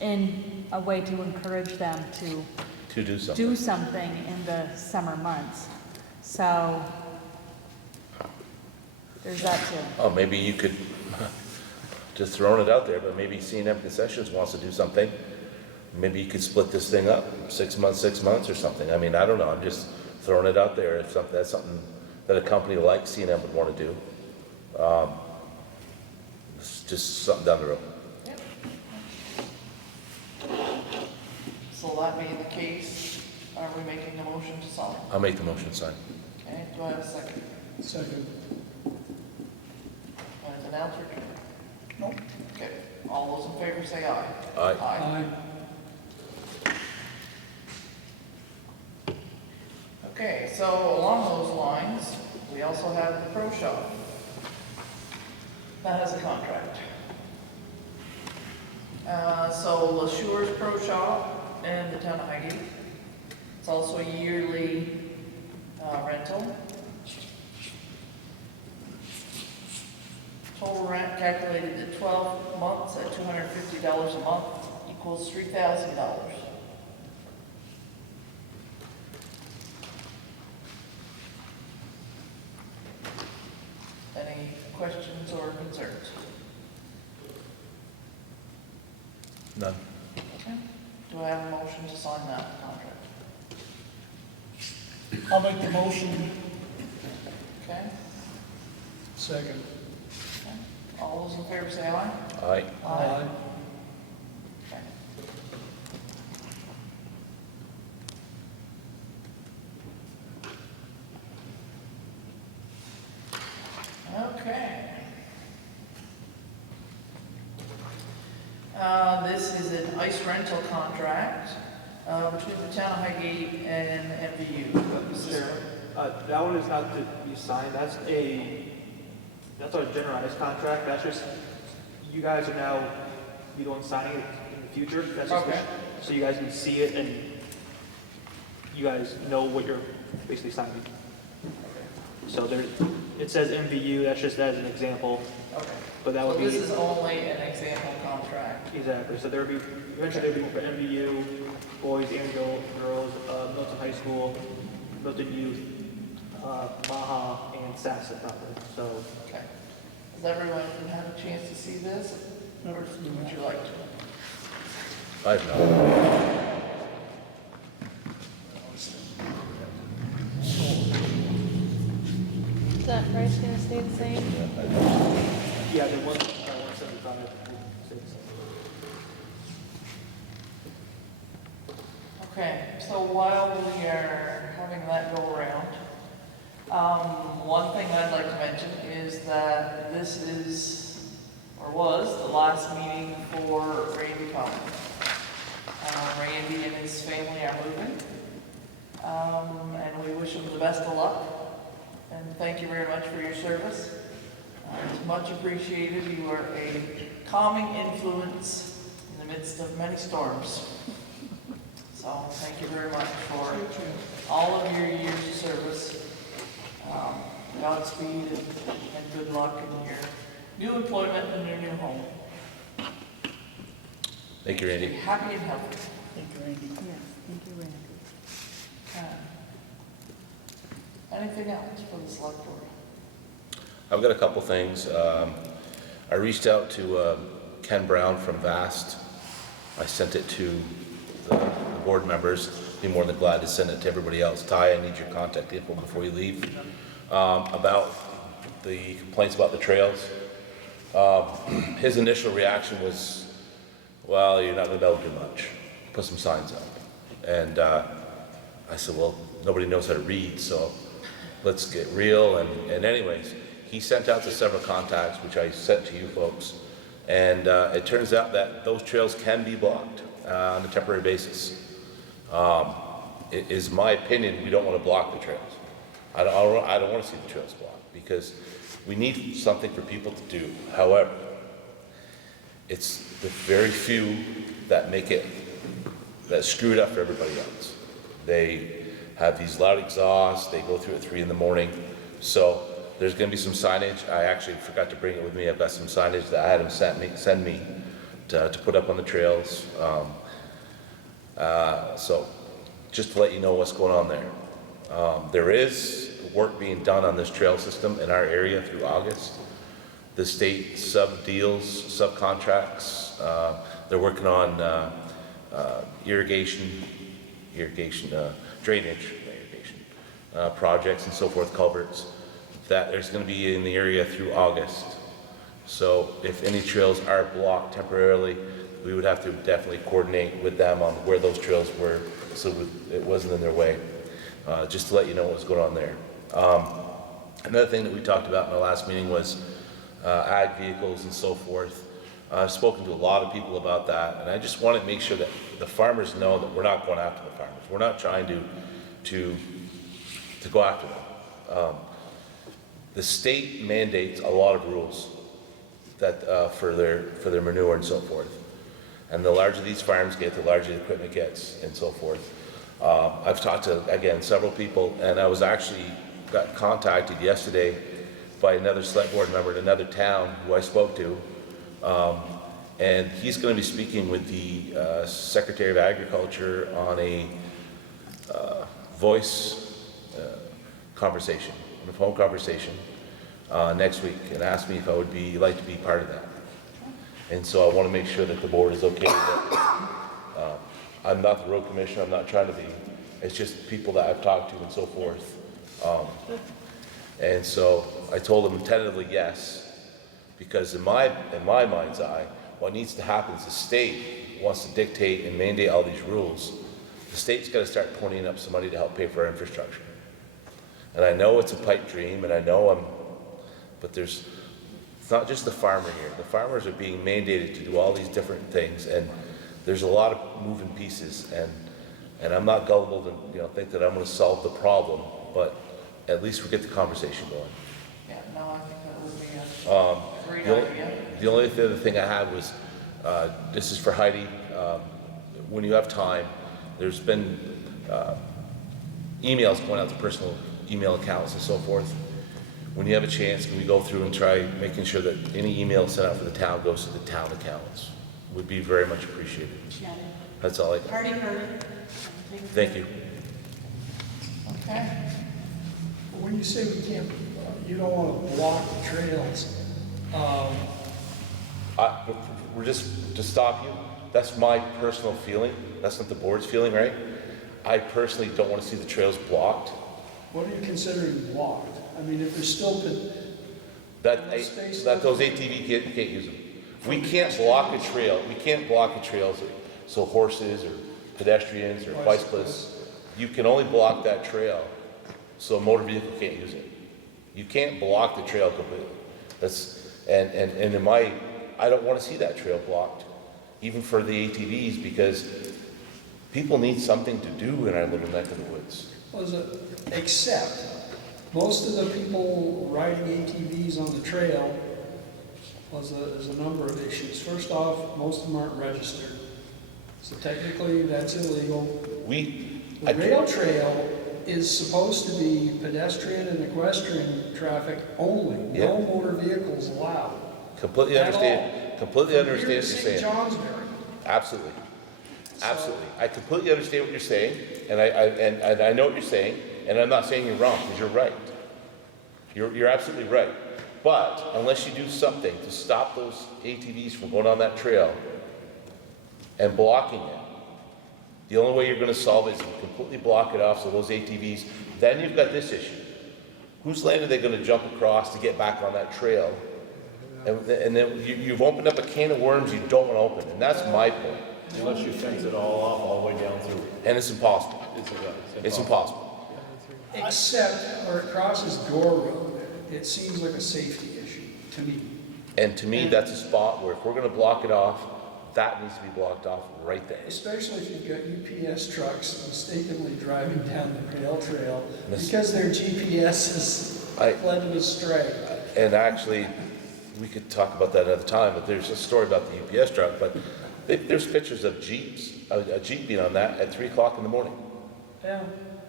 in a way to encourage them to do something. In the summer months. So there's that too. Oh, maybe you could, just throwing it out there, but maybe C&M Concessions wants to do something. Maybe you could split this thing up, 6 months or something. I mean, I don't know, I'm just throwing it out there. If that's something that a company like C&M would want to do. It's just something down the road. So that being the case, are we making a motion to sign? I'll make the motion, sign. Okay, do I have a second? Second. Anything else, Richard? Nope. Okay, all those in favor say aye. Aye. Aye. Okay, so along those lines, we also have the pro shop. That has a contract. So LaSure's Pro Shop and the town of Highgate. It's also a yearly rental. Total rent calculated at 12 months at $250 a month equals $3,000. Any questions or concerns? None. Okay. Do I have a motion to sign that contract? I'll make the motion. Okay. Second. Okay. All those in favor say aye. Aye. Aye. Okay. This is an ice rental contract between the town of Highgate and MVU. Sure. That one is not to be signed, that's our general ice contract, that's just, you guys are now, you don't sign it in the future, that's just, Okay. so you guys can see it and you guys know what you're basically signing. So there, it says MVU, that's just as an example, Okay. but that So would be. this is only an example contract. Exactly, so there would be, eventually there would be for MVU, boys and girls, Milton High School, Milton Youth, Maha, and Sassa proper, so. Okay. Has everyone had a chance to see this? Or would you like to? I've not. Is that price gonna stay the same? Yeah, the 175 stays. Okay, so while we are having that go around, one thing I'd like to mention is that this is, or was, the last meeting for Randy Cohen. Randy and his family are moving, and we wish him the best of luck. And thank you very much for your service. It's much appreciated. You are a calming influence in the midst of many storms. So thank you very much for all of your years of service. Godspeed and good luck in your new employment and your new home. Thank you, Randy. Be happy and healthy. Thank you, Randy. Yes, thank you, Randy. Anything else for the select board? I've got a couple things. I reached out to Ken Brown from VAST. I sent it to the board members. Be more than glad to send it to everybody else. Ty, I need your contact info before you leave. About the complaints about the trails. His initial reaction was, well, you're not going to be able to do much. Put some signs up. And I said, well, nobody knows how to read, so let's get real. And anyways, he sent out to several contacts, which I sent to you folks. And it turns out that those trails can be blocked on a temporary basis. It is my opinion, we don't want to block the trails. I don't want to see the trails blocked because we need something for people to do. However, it's the very few that make it, that screw it up for everybody else. They have these loud exhausts, they go through at 3 in the morning. So there's going to be some signage. I actually forgot to bring it with me. I've got some signage that I had him send me to put up on the trails. So just to let you know what's going on there. There is work being done on this trail system in our area through August. The state subcontracts. They're working on drainage projects and so forth, culverts, that there's going to be in the area through August. So if any trails are blocked temporarily, we would have to definitely coordinate with them on where those trails were so it wasn't in their way. Just to let you know what's going on there. Another thing that we talked about in our last meeting was ag vehicles and so forth. I've spoken to a lot of people about that, and I just want to make sure that the farmers know that we're not going after the farmers. We're not trying to go after them. The state mandates a lot of rules that for their manure and so forth. And the larger these farms get, the larger the equipment gets and so forth. I've talked to, again, several people, and I was actually got contacted yesterday by another select board member in another town who I spoke to. And he's going to be speaking with the Secretary of Agriculture on a voice conversation, on a phone conversation next week, and asked me if I would like to be part of that. And so I want to make sure that the board is okay with that. I'm not the road commissioner, I'm not trying to be. It's just people that I've talked to and so forth. And so I told them tentatively yes, because in my mind's eye, what needs to happen is the state wants to dictate and mandate all these rules. The state's got to start ponying up some money to help pay for our infrastructure. And I know it's a pipe dream, and I know but it's not just the farmer here. The farmers are being mandated to do all these different things, and there's a lot of moving pieces, and I'm not gullible to think that I'm going to solve the problem, but at least we get the conversation going. Yeah, no, I think that would be a great idea. The only other thing I had was, this is for Heidi, when you have time, there's been emails going out to personal email accounts and so forth. When you have a chance, can we go through and try making sure that any email sent out for the town goes to the town accounts? Would be very much appreciated. That's all I got. Party heard. Thank you. Okay. When you say we can't, you don't want to block the trails, We're just, to stop you, that's my personal feeling. That's not the board's feeling, right? I personally don't want to see the trails blocked. what are you considering blocked? I mean, if there's still That those ATV can't use them. We can't block a trail. We can't block a trail so horses or pedestrians or bicyclists. You can only block that trail so a motor vehicle can't use it. You can't block the trail completely. I don't want to see that trail blocked, even for the ATVs, because people need something to do in our little neck of the woods. Except most of the people riding ATVs on the trail, there's a number of issues. First off, most of them aren't registered, so technically that's illegal. The rail trail is supposed to be pedestrian and equestrian traffic only, no motor vehicles allowed. Completely understand what you're saying. Johnsbury. Absolutely. Absolutely. I completely understand what you're saying, and I know what you're saying, and I'm not saying you're wrong, because you're right. You're absolutely right. But unless you do something to stop those ATVs from going on that trail and blocking it, the only way you're going to solve it is if you completely block it off so those ATVs, then you've got this issue. Whose land are they going to jump across to get back on that trail? And then you've opened up a can of worms you don't want to open, and that's my point. Unless you fence it all off all the way down through. And it's impossible. It's impossible. Except where it crosses Gore Road, it seems like a safety issue to me. And to me, that's a spot where if we're going to block it off, that needs to be blocked off right there. Especially if you've got UPS trucks mistakenly driving down the rail trail because their GPS has led them astray. And actually, we could talk about that another time, but there's a story about the UPS truck, but there's pictures of Jeeps, a Jeep being on that at 3 o'clock in the morning. Yeah.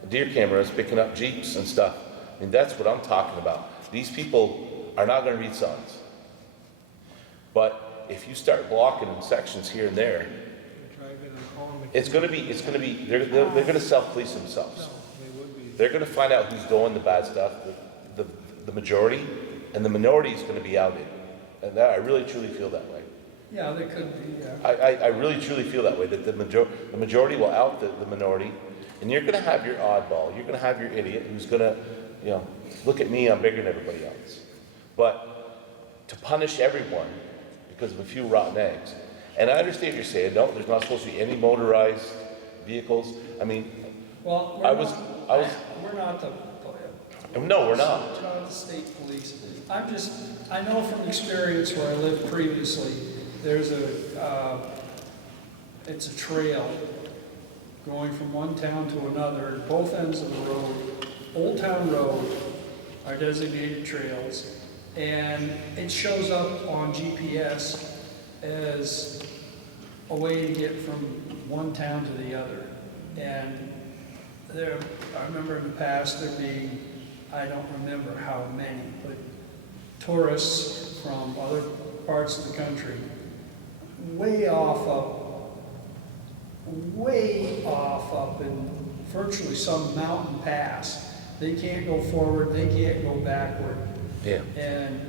Deer cameras picking up Jeeps and stuff. I mean, that's what I'm talking about. These people are not going to read signs. But if you start blocking in sections here and there, they're going to self-police themselves. They're going to find out who's doing the bad stuff, the majority, and the minority is going to be outed. And that, I really truly feel that way. Yeah, they could be. I really truly feel that way, that the majority will out the minority, and you're going to have your oddball, you're going to have your idiot who's going to, look at me, I'm bigger than everybody else. But to punish everyone because of a few rotten eggs, and I understand what you're saying, no, there's not supposed to be any motorized vehicles. I mean, well, we're not the state police. I know from experience where I lived previously, there's it's a trail going from one town to another. Both ends of the road, Old Town Road, are designated trails, and it shows up on GPS as a way to get from one town to the other. And I remember in the past there being, I don't remember how many, but tourists from other parts of the country, way off up in virtually some mountain pass. They can't go forward, they can't go backward. Yeah. And,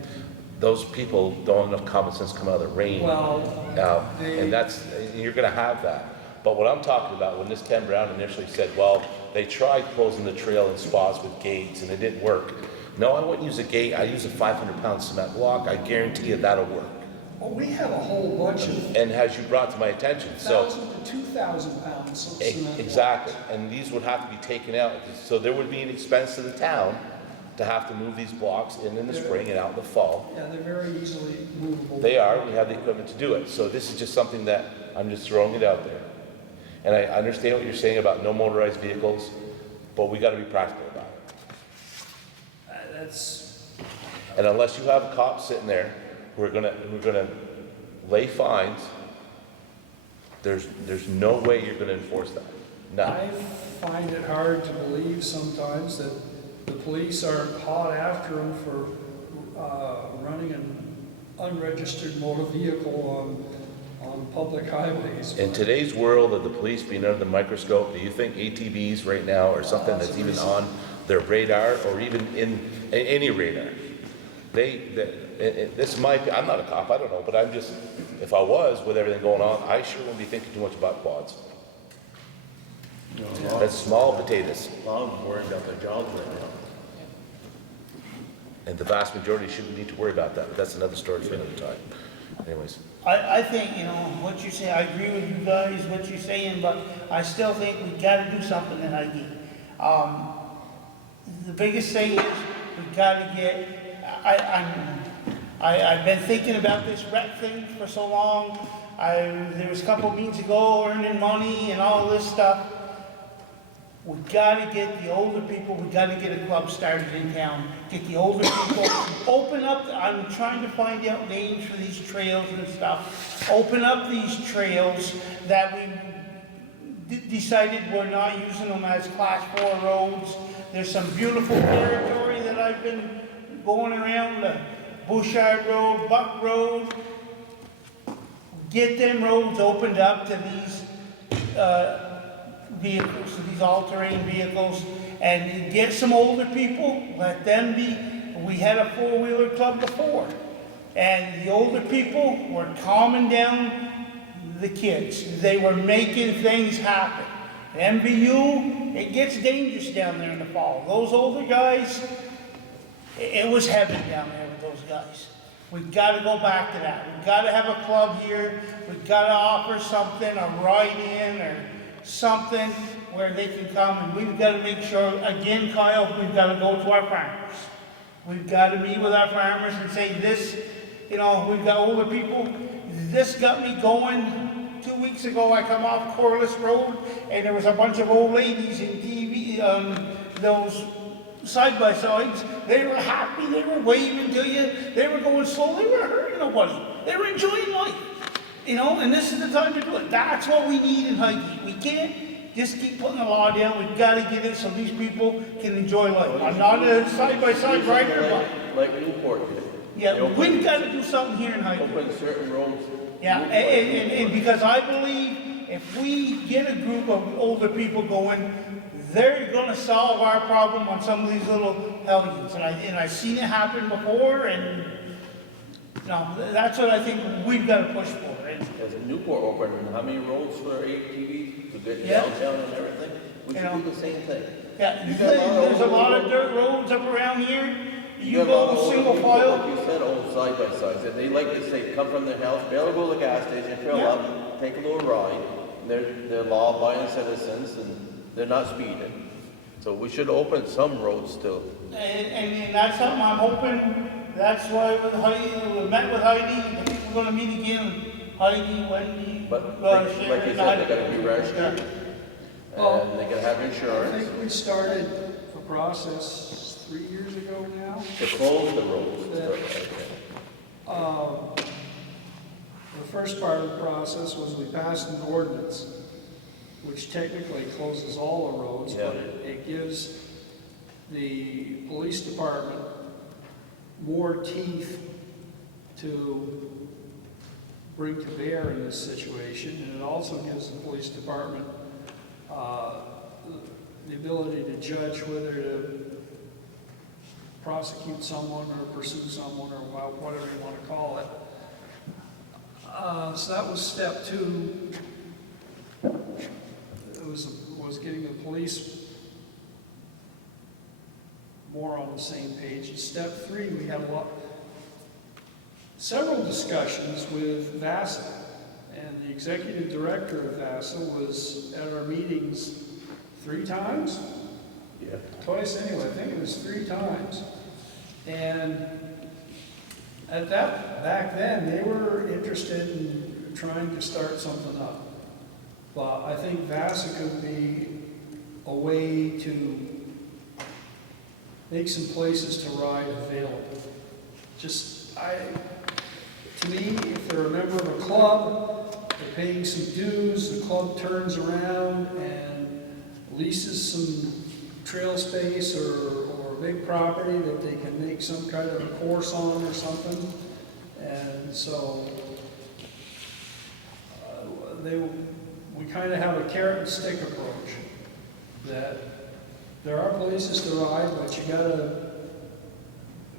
Those people don't have enough common sense to come out of the rain. well, And you're gonna have that. But what I'm talking about, when this Ken Brown initially said, well, they tried closing the trail in spots with gates and it didn't work. No, I wouldn't use a gate, I use a 500-pound cement block, I guarantee you that'll work. well, we have a whole bunch of And as you brought to my attention, so. 1,000 to 2,000 pounds of cement. Exactly, and these would have to be taken out, so there would be an expense to the town to have to move these blocks in the spring and out in the fall. Yeah, they're very easily movable. They are, we have the equipment to do it, so this is just something that, I'm just throwing it out there. And I understand what you're saying about no motorized vehicles, but we gotta be practical about it. That's, And unless you have a cop sitting there, who are gonna lay fines, there's no way you're gonna enforce that, none. I find it hard to believe sometimes that the police aren't hot after them for running an unregistered motor vehicle on public highways. In today's world of the police being under the microscope, do you think ATVs right now are something that's even on their radar or even in any radar? This might be, I'm not a cop, I don't know, but I'm just, if I was with everything going on, I sure wouldn't be thinking too much about quads. No, That's small potatoes, a lot of them worrying about their jobs right now. and the vast majority shouldn't need to worry about that, but that's another story for another time. Anyways, I think, you know, what you say, I agree with you guys, what you're saying, but I still think we gotta do something in Highgate. The biggest thing is, we gotta get, I've been thinking about this rec thing for so long. There was a couple meetings ago, earning money and all this stuff. We gotta get the older people, we gotta get a club started in town, get the older people, open up, I'm trying to find out names for these trails and stuff. Open up these trails that we decided we're not using them as class 4 roads. There's some beautiful territory that I've been going around, Bushard Road, Buck Road. Get them roads opened up to these, vehicles, these all-terrain vehicles, and get some older people, let them be, we had a four-wheeler club before, and the older people were calming down the kids. They were making things happen. MVU, it gets dangerous down there in the fall. Those older guys, it was heaven down there with those guys. We've got to go back to that. We've got to have a club here. We've got to offer something, a ride-in or something where they can come, and we've got to make sure, again, Kyle, we've got to go to our farmers. We've got to meet with our farmers and say this, you know, we've got older people. This got me going. 2 weeks ago, I come off Corliss Road, and there was a bunch of old ladies in TV, those side-by-sides. They were happy, they were waving to you, they were going slow, they weren't hurting nobody. They were enjoying life. You know, and this is the time to do it. That's what we need in Highgate. We can't just keep putting the law down. We've got to get it so these people can enjoy life. I'm not a side-by-side rider, but... Like Newport did. Yeah, we've got to do something here in Highgate. Open certain roads. Yeah, and because I believe if we get a group of older people going, they're going to solve our problem on some of these little hellions. And I've seen it happen before, and no, that's what I think we've got to push for. As Newport opened, how many roads for ATVs to get downtown and everything? We should do the same thing. Yeah, there's a lot of dirt roads up around here. You go single file. Like you said, old side by sides, and they like to say, come from their house, barely go to the gas station, fill up, take a little ride. They're law-abiding citizens, and they're not speeding. So we should open some roads still. And that's something I'm hoping. That's why with Heidi, we met with Heidi, and I think we're going to meet again. Heidi, Wendy, But like you said, they gotta be registered, Well, and they gotta have I insurance. think we started a process 3 years ago now. To close the roads. The first part of the process was we passed an ordinance, which technically closes all the roads, but it gives the police department more teeth to bring to bear in this situation, and it also gives the police department the ability to judge whether to prosecute someone or pursue someone or whatever you want to call it. So that was step 2. It was getting the police more on the same page. And step 3, we had several discussions with VASA, and the executive director of VASA was at our meetings 3 times? Yeah. Twice anyway, I think it was 3 times. And back then, they were interested in trying to start something up. But I think VASA could be a way to make some places to ride available. To me, if they're a member of a club, they're paying some dues, the club turns around and leases some trail space or a big property that they can make some kind of a course on or something. And so we kind of have a carrot and stick approach, that there are places to ride, but you gotta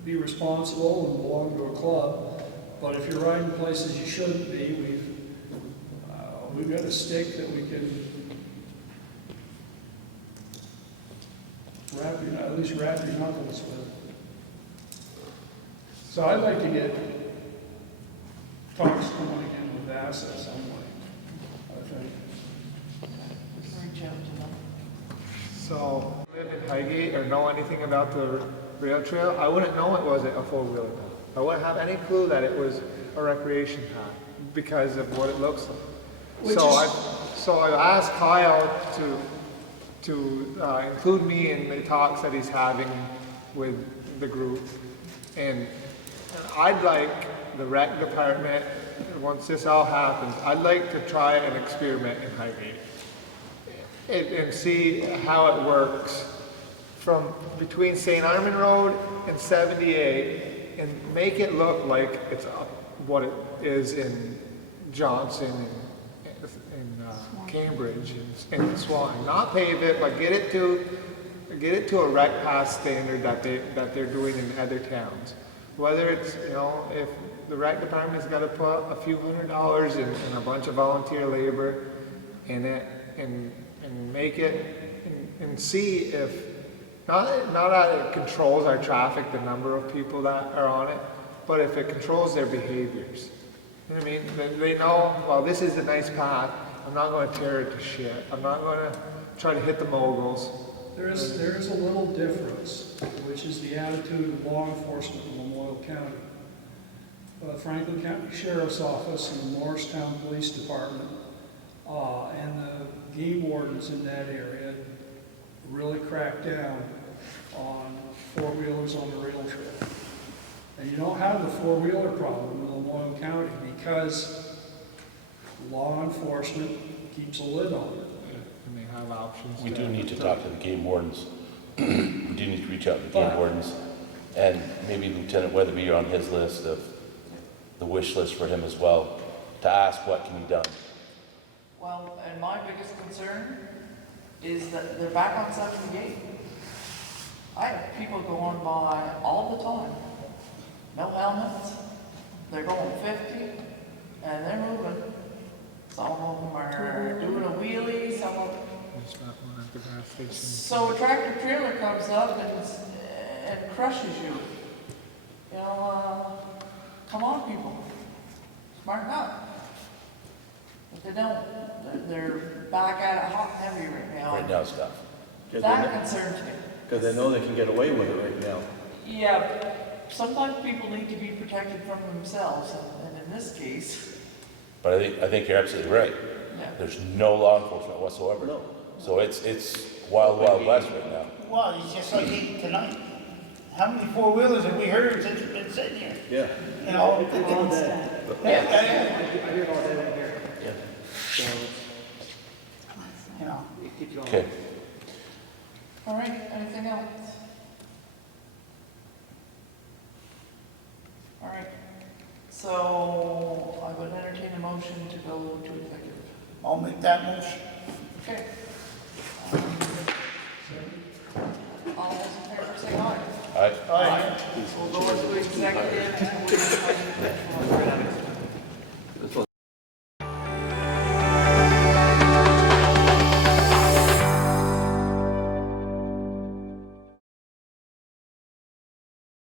be responsible and belong to a club. But if you're riding places you shouldn't be, we've got a stick that we can at least wrap your knuckles with. So I'd like to get talks going again with VASA at some point, I think. Reach out to them. So, live in Highgate or know anything about the rail trail, I wouldn't know it wasn't a four-wheeler path. I wouldn't have any clue that it was a recreation path because of what it looks like. So I asked Kyle to include me in the talks that he's having with the group, and I'd like the rec department, once this all happens, I'd like to try an experiment in Highgate and see how it works from between St. Armand Road and 78 and make it look like it's what it is in Johnson and Cambridge and Swan. Not pave it, but get it to a rec pass standard that they're doing in other towns. Whether it's, if the rec department's got to put a few $100s in a bunch of volunteer labor in it and make it and see if not that it controls our traffic, the number of people that are on it, but if it controls their behaviors. You know what I mean? They know, well, this is a nice path. I'm not going to tear it to shit. I'm not going to try to hit the moguls. There is a little difference, which is the attitude of law enforcement in Lamoille County. Franklin County Sheriff's Office and the Morristown Police Department and the game wardens in that area really crack down on four-wheelers on the rail trail. And you don't have the four-wheeler problem in Lamoille County because law enforcement keeps a lid on it. And they have options. We do need to talk to the game wardens. We do need to reach out to the game wardens. And maybe Lieutenant Weatherby on his list of the wish list for him as well, to ask what can be done. Well, and my biggest concern is that they're back on 78. I have people going by all the time. No helmets. They're going 50 and they're moving. Some of them are doing a wheelie, some of them. There's not one at the gas station. So a tractor trailer comes up and crushes you. Come on, people. Smarten up. If they don't, they're back at it hot and heavy right now. Right now, stuff. That concerns me. Because they know they can get away with it right now. Yeah, but sometimes people need to be protected from themselves, and in this case. But I think you're absolutely right. Yeah. There's no law enforcement whatsoever. No. So it's wild, wild west right now. Well, it's just like tonight. How many four-wheelers have we heard since we've been sitting here? Yeah. All day. Yeah. I did all day right here. Yeah. So, It keeps you on. Okay. All right, anything else? So I would entertain a motion to go to executive. I'll make that motion. Okay. All those in favor say aye. All right. Aye. We'll go into executive